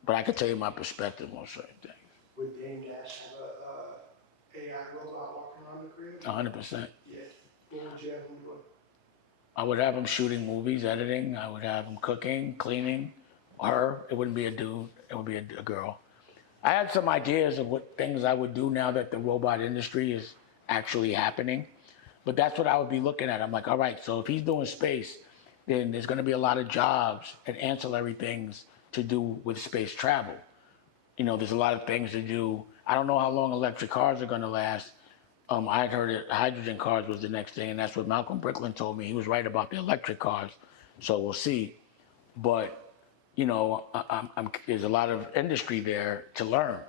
But I can tell you my perspective on certain things. Would Dame Dash have a AI robot walking around the crib? 100%. Yeah. What would you have him doing? I would have him shooting movies, editing. I would have him cooking, cleaning. Her, it wouldn't be a dude. It would be a girl. I had some ideas of what things I would do now that the robot industry is actually happening. But that's what I would be looking at. I'm like, all right, so if he's doing space, then there's going to be a lot of jobs and ancillary things to do with space travel. There's a lot of things to do. I don't know how long electric cars are going to last. I had heard that hydrogen cars was the next thing, and that's what Malcolm Bricklin told me. He was right about the electric cars, so we'll see. But there's a lot of industry there to learn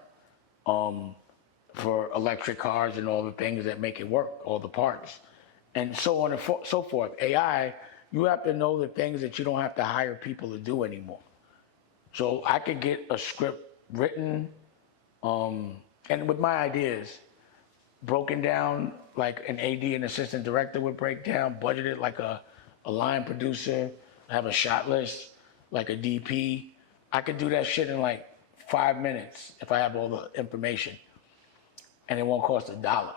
for electric cars and all the things that make it work, all the parts, and so on and so forth. AI, you have to know the things that you don't have to hire people to do anymore. So I could get a script written, and with my ideas, broken down like an AD and assistant director would break down, budgeted like a line producer, have a shot list like a DP. I could do that shit in 5 minutes if I have all the information, and it won't cost $1.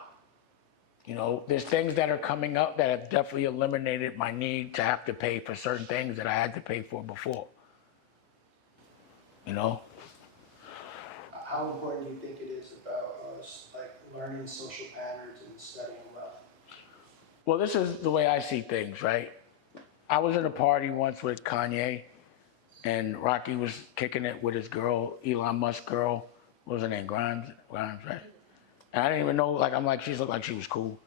There's things that are coming up that have definitely eliminated my need to have to pay for certain things that I had to pay for before. How important do you think it is about us, learning social patterns and studying wealth? Well, this is the way I see things, right? I was at a party once with Kanye, and Rocky was kicking it with his girl, Elon Musk girl. What was her name? Grimes, right? And I didn't even know. Like, I'm like, she looked like she was cool,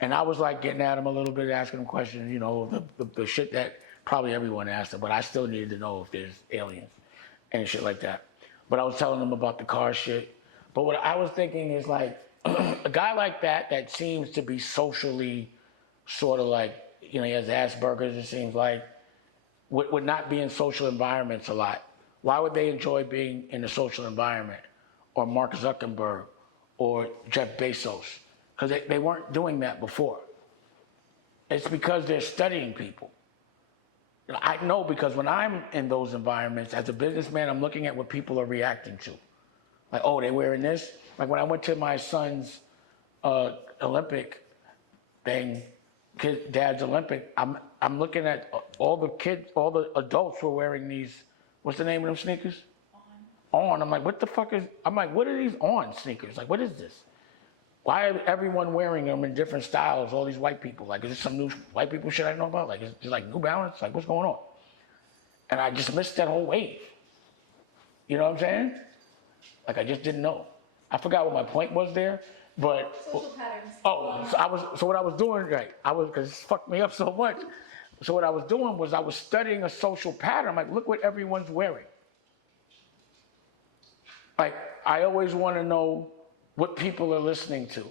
and I was like getting at him a little bit, asking him questions. You know, the shit that probably everyone asked him, but I still needed to know if there's aliens and shit like that. But I was telling him about the car shit. But what I was thinking is like a guy like that seems to be socially sort of like, you know, he has Asperger's, it seems like, would not be in social environments a lot. Why would they enjoy being in a social environment? Or Mark Zuckerberg or Jeff Bezos? Because they weren't doing that before. It's because they're studying people. I know because when I'm in those environments, as a businessman, I'm looking at what people are reacting to. Like, oh, they wearing this? Like when I went to my son's Olympic thing, dad's Olympic, I'm looking at all the kids, all the adults were wearing these, what's the name of them sneakers? On. I'm like, what the fuck is, I'm like, what are these On sneakers? Like, what is this? Why are everyone wearing them in different styles, all these white people? Like, is this some new white people shit I know about? Like, is it like New Balance? Like, what's going on? And I just missed that whole wave. You know what I'm saying? Like, I just didn't know. I forgot what my point was there, but... Social patterns. Oh, so what I was doing, right, because it fucked me up so much. So what I was doing was I was studying a social pattern. Like, look what everyone's wearing. Like, I always want to know what people are listening to,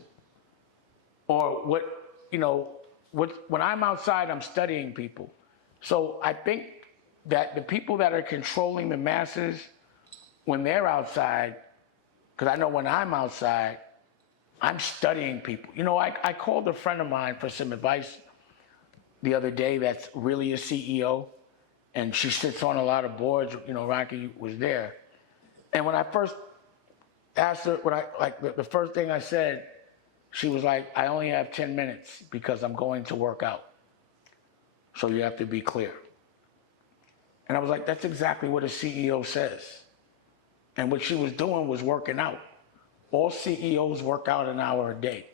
or what, you know, when I'm outside, I'm studying people. So I think that the people that are controlling the masses, when they're outside, because I know when I'm outside, I'm studying people. You know, I called a friend of mine for some advice the other day that's really a CEO, and she sits on a lot of boards. You know, Rocky was there. And when I first asked her, the first thing I said, she was like, I only have 10 minutes because I'm going to work out. So you have to be clear. And I was like, that's exactly what a CEO says. And what she was doing was working out. All CEOs work out an hour a day.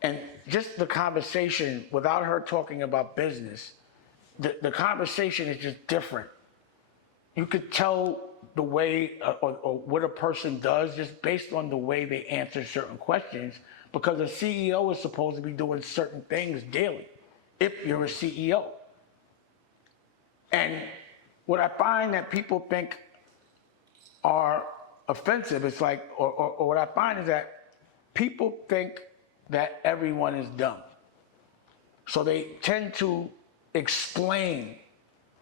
And just the conversation, without her talking about business, the conversation is just different. You could tell the way or what a person does just based on the way they answer certain questions, because a CEO is supposed to be doing certain things daily if you're a CEO. And what I find that people think are offensive, it's like, or what I find is that people think that everyone is dumb. So they tend to explain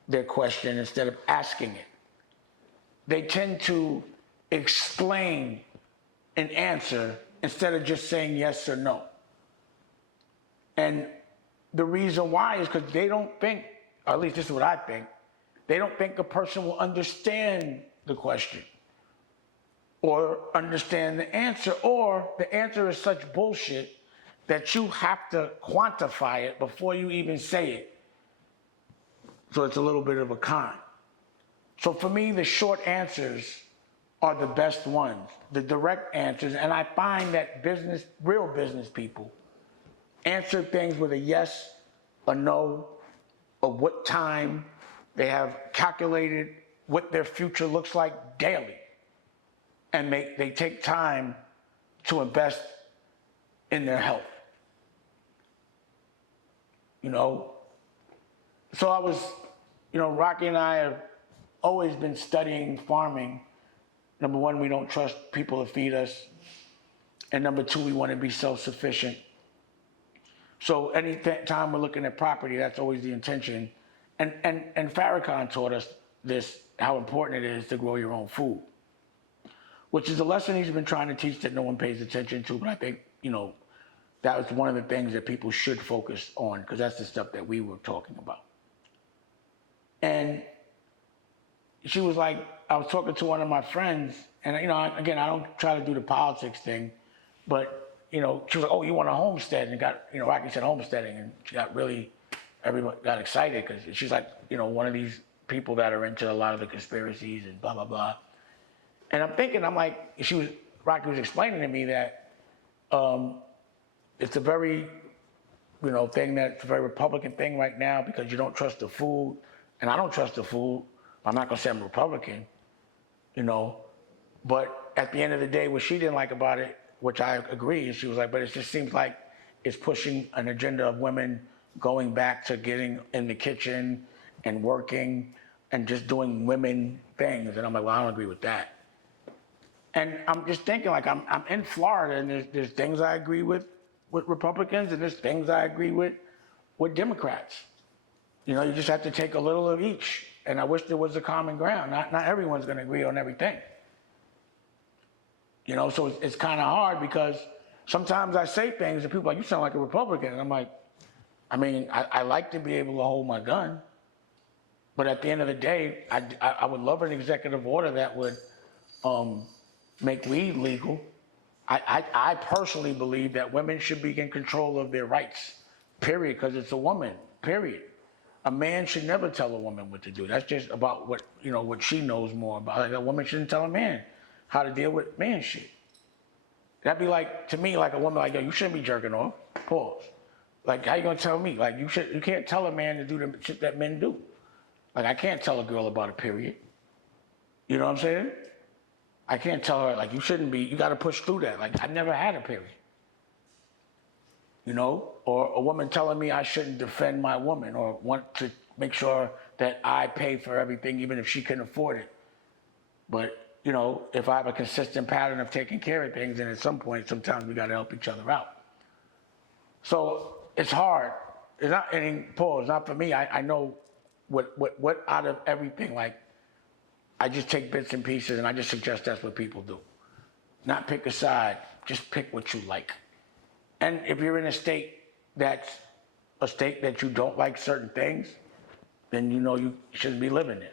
their question instead of asking it. They tend to explain an answer instead of just saying yes or no. And the reason why is because they don't think, or at least this is what I think, they don't think a person will understand the question or understand the answer, or the answer is such bullshit that you have to quantify it before you even say it. So it's a little bit of a con. So for me, the short answers are the best ones, the direct answers. And I find that real business people answer things with a yes, a no, or what time. They have calculated what their future looks like daily. And they take time to invest in their health. You know? So I was, you know, Rocky and I have always been studying farming. Number one, we don't trust people to feed us. And number two, we want to be self-sufficient. So any time we're looking at property, that's always the intention. And Farrakhan taught us this, how important it is to grow your own food, which is a lesson he's been trying to teach that no one pays attention to. But I think, you know, that was one of the things that people should focus on, because that's the stuff that we were talking about. And she was like, I was talking to one of my friends, and, you know, again, I don't try to do the politics thing, but, you know, she was like, oh, you want a homestead? And got, you know, Rocky said homesteading, and she got really, everyone got excited, because she's like, you know, one of these people that are into a lot of the conspiracies and blah, blah, blah. And I'm thinking, I'm like, Rocky was explaining to me that it's a very thing that's a very Republican thing right now because you don't trust the food, and I don't trust the food. I'm not gonna say I'm Republican, you know. But at the end of the day, what she didn't like about it, which I agree, is she was like, but it just seems like it's pushing an agenda of women going back to getting in the kitchen and working and just doing women things. And I'm like, well, I don't agree with that. And I'm just thinking, like, I'm in Florida, and there's things I agree with Republicans, and there's things I agree with Democrats. You just have to take a little of each. And I wish there was a common ground. Not everyone's going to agree on everything. So it's kind of hard because sometimes I say things and people are like, you sound like a Republican. And I'm like, I like to be able to hold my gun. But at the end of the day, I would love an executive order that would make weed legal. I personally believe that women should be in control of their rights, period, because it's a woman, period. A man should never tell a woman what to do. That's just about what she knows more about. Like, a woman shouldn't tell a man how to deal with man shit. That'd be like, to me, like a woman like, yo, you shouldn't be jerking off. Pause. Like, how you gonna tell me? Like, you can't tell a man to do the shit that men do. Like, I can't tell a girl about a period. You know what I'm saying? I can't tell her, like, you shouldn't be, you gotta push through that. Like, I never had a period. Or a woman telling me I shouldn't defend my woman or want to make sure that I pay for everything, even if she can afford it. But, if I have a consistent pattern of taking care of things, then at some point, sometimes we gotta help each other out. So it's hard. It's not any pause, not for me. I know what out of everything, like, I just take bits and pieces and I just suggest that's what people do. Not pick a side, just pick what you like. And if you're in a state that's a state that you don't like certain things, then you shouldn't be living there.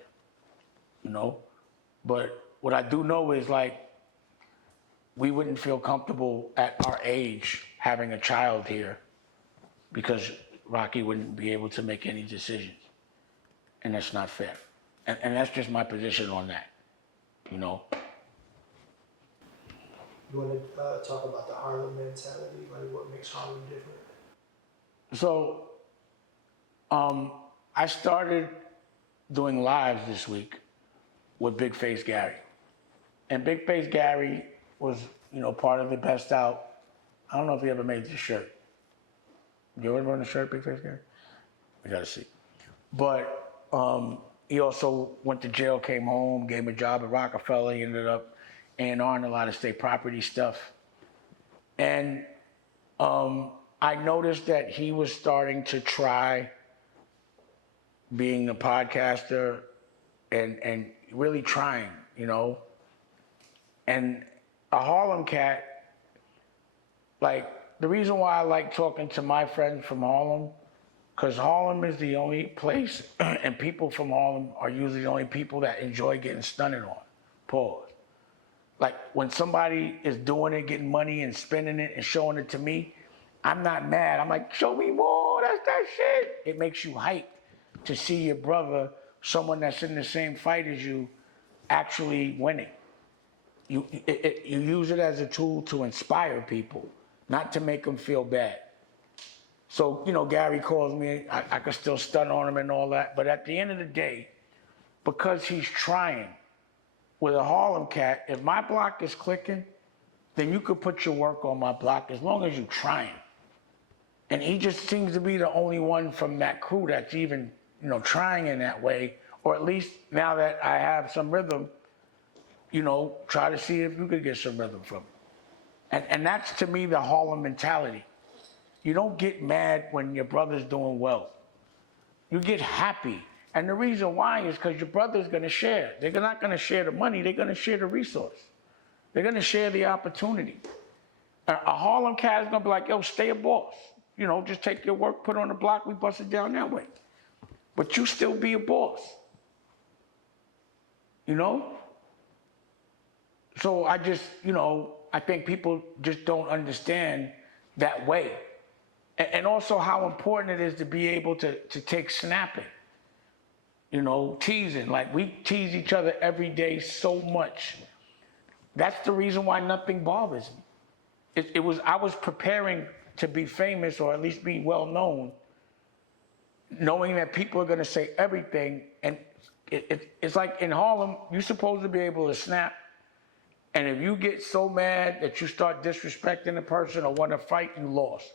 But what I do know is, like, we wouldn't feel comfortable at our age having a child here because Rocky wouldn't be able to make any decisions. And that's not fair. And that's just my position on that. You want to talk about the Harlem mentality, like what makes Harlem different? So, I started doing lives this week with Big Face Gary. And Big Face Gary was, part of the Best Out. I don't know if he ever made the shirt. You ever run the shirt, Big Face Gary? We gotta see. But he also went to jail, came home, gave him a job at Rockefeller. He ended up A&R'ing a lot of state property stuff. And I noticed that he was starting to try being a podcaster and really trying, And a Harlem cat, like, the reason why I like talking to my friends from Harlem, because Harlem is the only place, and people from Harlem are usually the only people that enjoy getting stunted on. Pause. Like, when somebody is doing it, getting money and spending it and showing it to me, I'm not mad. I'm like, show me more, that's that shit. It makes you hype to see your brother, someone that's in the same fight as you, actually winning. You use it as a tool to inspire people, not to make them feel bad. So, Gary calls me, I can still stun on him and all that, but at the end of the day, because he's trying, with a Harlem cat, if my block is clicking, then you could put your work on my block as long as you're trying. And he just seems to be the only one from that crew that's even, trying in that way, or at least now that I have some rhythm, try to see if you could get some rhythm from it. And that's, to me, the Harlem mentality. You don't get mad when your brother's doing well. You get happy. And the reason why is because your brother's going to share. They're not going to share the money. They're going to share the resource. They're going to share the opportunity. A Harlem cat is going to be like, yo, stay a boss. Just take your work, put it on the block, we bust it down that way. But you still be a boss. So I just, I think people just don't understand that way. And also how important it is to be able to take snapping, teasing. Like, we tease each other every day so much. That's the reason why nothing bothers me. I was preparing to be famous or at least be well known, knowing that people are going to say everything. And it's like in Harlem, you're supposed to be able to snap. And if you get so mad that you start disrespecting a person or want to fight, you lost.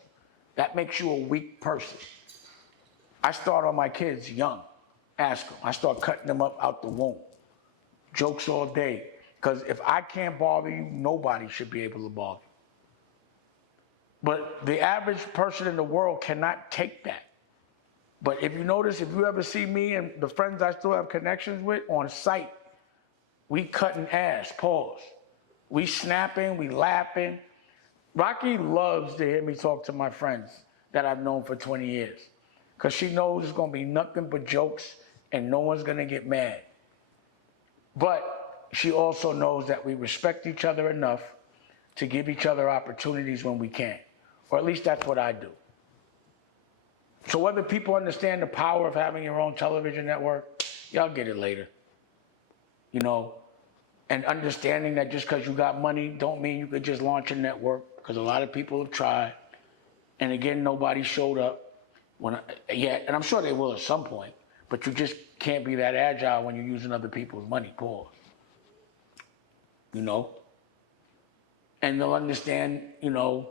That makes you a weak person. I start on my kids young. Ask them. I start cutting them up out the womb. Jokes all day. Because if I can't bother you, nobody should be able to bother you. But the average person in the world cannot take that. But if you notice, if you ever see me and the friends I still have connections with on site, we cutting ass, pause. We snapping, we laughing. Rocky loves to hear me talk to my friends that I've known for 20 years. Because she knows it's going to be nothing but jokes and no one's going to get mad. But she also knows that we respect each other enough to give each other opportunities when we can. Or at least that's what I do. So whether people understand the power of having your own television network, y'all get it later. You know, and understanding that just because you got money don't mean you could just launch a network, because a lot of people have tried. And again, nobody showed up yet, and I'm sure they will at some point, but you just can't be that agile when you're using other people's money, pause. You know? And they'll understand, you know,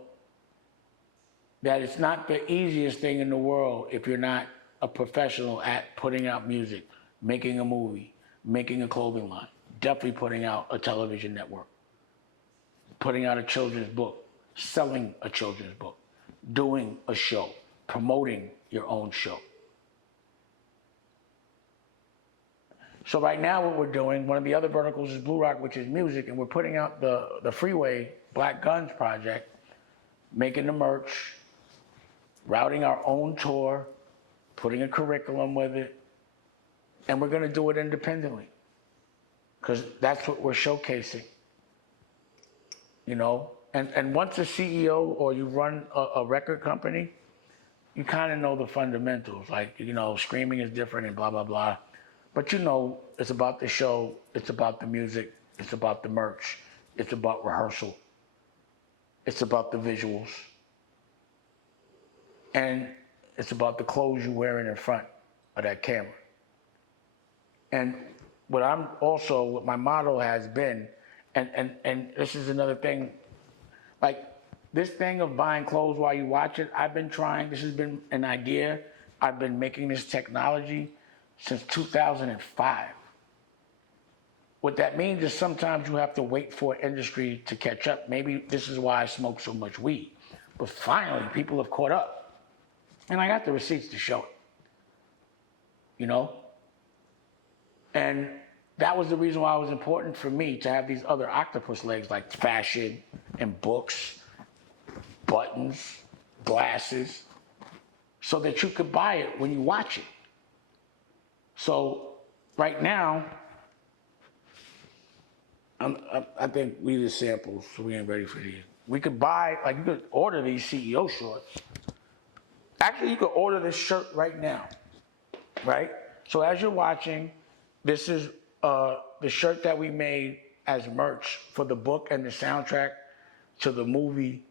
that it's not the easiest thing in the world if you're not a professional at putting out music, making a movie, making a clothing line, definitely putting out a television network, putting out a children's book, selling a children's book, doing a show, promoting your own show. So right now what we're doing, one of the other verticals is Blue Rock, which is music, and we're putting out the Freeway Black Guns project, making the merch, routing our own tour, putting a curriculum with it, and we're going to do it independently because that's what we're showcasing, you know? And once a CEO or you run a record company, you kind of know the fundamentals, like, you know, streaming is different and blah, blah, blah. But you know, it's about the show, it's about the music, it's about the merch, it's about rehearsal, it's about the visuals, and it's about the clothes you're wearing in front of that camera. And what my motto has been, and this is another thing, like this thing of buying clothes while you watch it, I've been trying, this has been an idea, I've been making this technology since 2005. What that means is sometimes you have to wait for industry to catch up. Maybe this is why I smoke so much weed. But finally, people have caught up. And I got the receipts to show it. You know? And that was the reason why it was important for me to have these other octopus legs like fashion and books, buttons, glasses, so that you could buy it when you watch it. So right now, I think we need samples, so we ain't ready for these. We could buy, like you could order these CEO shorts. Actually, you could order this shirt right now, right? So as you're watching, this is the shirt that we made as merch for the book and the soundtrack to the movie.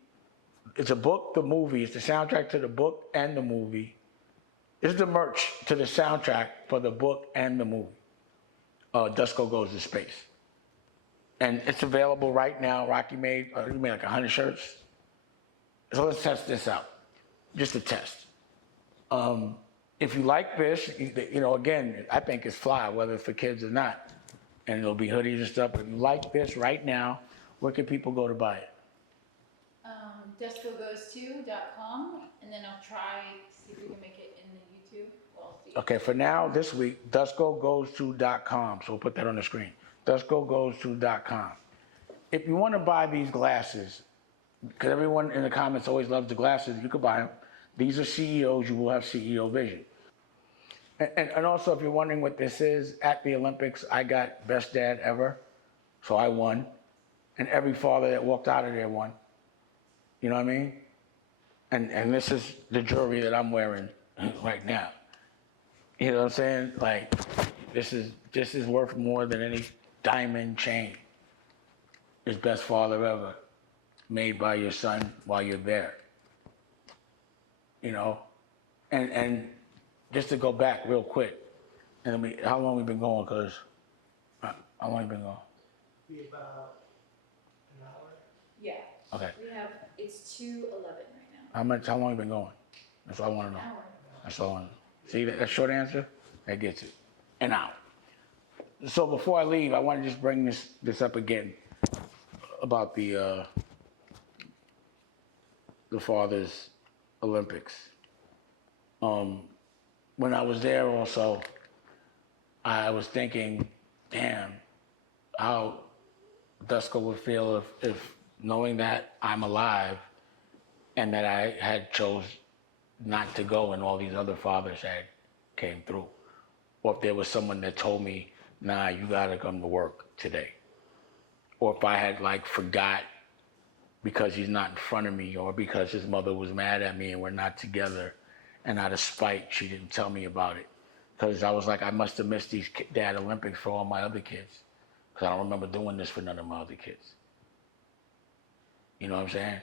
It's a book, the movie. It's the soundtrack to the book and the movie. This is the merch to the soundtrack for the book and the movie. Dusko Goes to Space. And it's available right now. Rocky made like 100 shirts. So let's test this out. Just a test. If you like this, you know, again, I think it's fly, whether it's for kids or not. And it'll be hoodies and stuff. But if you like this right now, where can people go to buy it? DuskoGoes2.com, and then I'll try to see if we can make it in the YouTube. We'll see. Okay, for now, this week, DuskoGoes2.com. So we'll put that on the screen. DuskoGoes2.com. If you want to buy these glasses, because everyone in the comments always loves the glasses, you could buy them. These are CEOs, you will have CEO vision. And also, if you're wondering what this is, at the Olympics, I got best dad ever, so I won. And every father that walked out of there won. You know what I mean? And this is the jewelry that I'm wearing right now. You know what I'm saying? Like, this is worth more than any diamond chain. It's best father ever, made by your son while you're there. you know, and just to go back real quick, and then how long we been going? Cause how long we been going? Be about an hour. Yeah, Okay. it's 2:11 right now. How long we been going? That's what I want to know. An hour. That's all I want to know. See that short answer? That gets it. An hour. So before I leave, I want to just bring this up again about the father's Olympics. When I was there also, I was thinking, damn, how Duska would feel if knowing that I'm alive and that I had chose not to go and all these other fathers had came through. Or if there was someone that told me, nah, you gotta come to work today. Or if I had like forgot because he's not in front of me, or because his mother was mad at me and we're not together, and out of spite, she didn't tell me about it. Because I was like, I must have missed these dad Olympics for all my other kids. Because I don't remember doing this for none of my other kids. You know what I'm saying?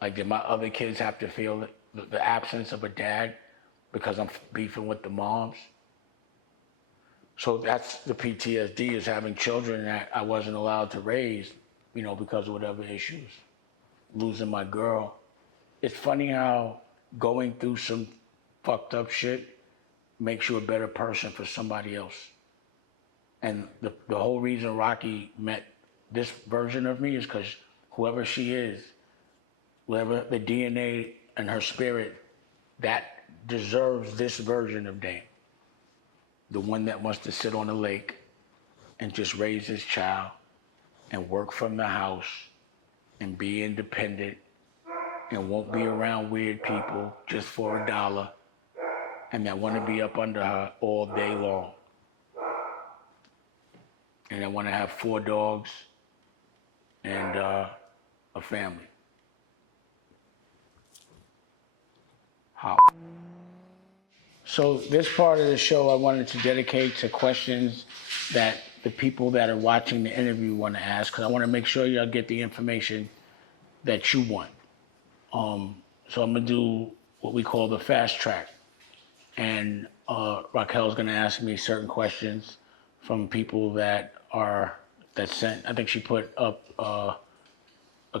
Like, did my other kids have to feel the absence of a dad because I'm beefing with the moms? So that's the PTSD, is having children that I wasn't allowed to raise, you know, because of whatever issues. Losing my girl. It's funny how going through some fucked up shit makes you a better person for somebody else. And the whole reason Rocky met this version of me is because whoever she is, whatever the DNA and her spirit, that deserves this version of Dame. The one that wants to sit on a lake and just raise his child and work from the house and be independent and won't be around weird people just for $1 and that want to be up under her all day long. And I want to have 4 dogs and a family. How? So this part of the show I wanted to dedicate to questions that the people that are watching the interview want to ask, because I want to make sure y'all get the information that you want. So I'm going to do what we call the fast track. And Raquel's going to ask me certain questions from people that sent. I think she put up a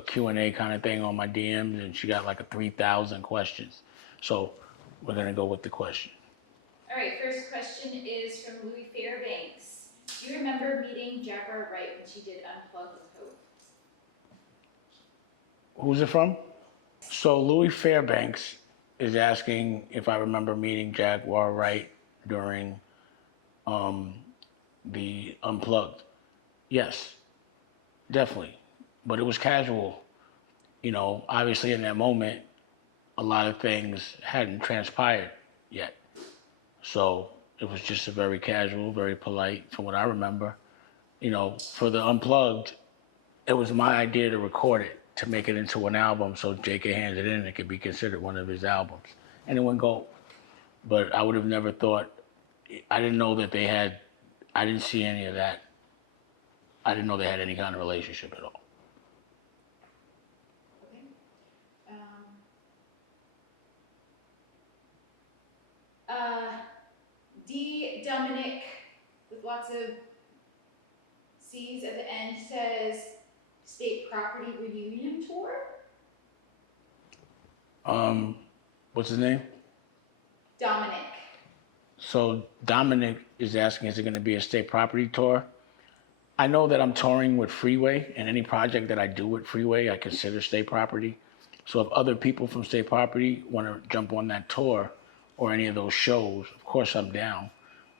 Q&A kind of thing on my DMs, and she got like 3,000 questions. So we're going to go with the question. All right, first question is from Louis Fairbanks. Do you remember meeting Jaguar Wright when she did Unplugged with Hope? Who's it from? So Louis Fairbanks is asking if I remember meeting Jaguar Wright during the Unplugged. Yes, definitely. But it was casual. You know, obviously in that moment, a lot of things hadn't transpired yet. So it was just a very casual, very polite, from what I remember. You know, for the Unplugged, it was my idea to record it, to make it into an album, so Jay could hand it in and it could be considered one of his albums. And it went gold. But I would have never thought, I didn't know that I didn't see any of that. I didn't know they had any kind of relationship at all. Okay. D. Dominic, with lots of C's at the end, says State Property Reunion Tour. What's his name? Dominic. So Dominic is asking, is it going to be a state property tour? I know that I'm touring with Freeway, and any project that I do with Freeway, I consider state property. So if other people from state property want to jump on that tour or any of those shows, of course I'm down.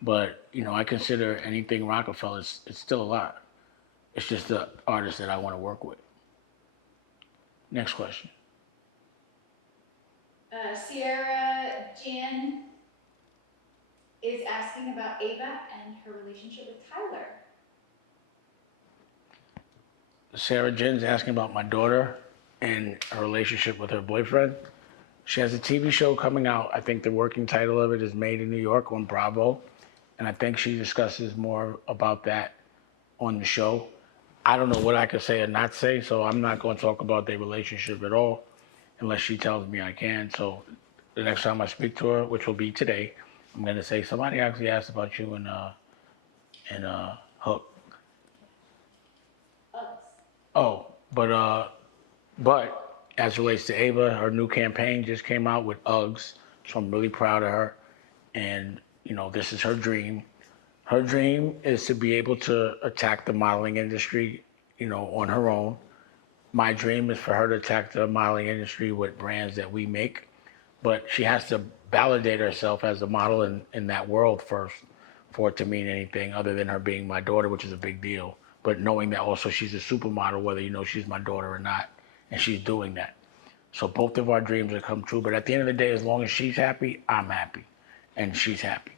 But, you know, I consider anything Rockefeller, it's still a lot. It's just the artist that I want to work with. Next question. Sierra Jan is asking about Ava and her relationship with Tyler. Sarah Jen's asking about my daughter and her relationship with her boyfriend. She has a TV show coming out. I think the working title of it is Made in New York on Bravo. And I think she discusses more about that on the show. I don't know what I could say or not say, so I'm not going to talk about their relationship at all. unless she tells me I can. So the next time I speak to her, which will be today, I'm gonna say somebody actually asked about you and Hook. Oh, but as it relates to Ava, her new campaign just came out with Uggs, so I'm really proud of her. And this is her dream. Her dream is to be able to attack the modeling industry, on her own. My dream is for her to attack the modeling industry with brands that we make, but she has to validate herself as a model in that world first for it to mean anything other than her being my daughter, which is a big deal. But knowing that also she's a supermodel, whether she's my daughter or not, and she's doing that. So both of our dreams have come true. But at the end of the day, as long as she's happy, I'm happy, and she's happy.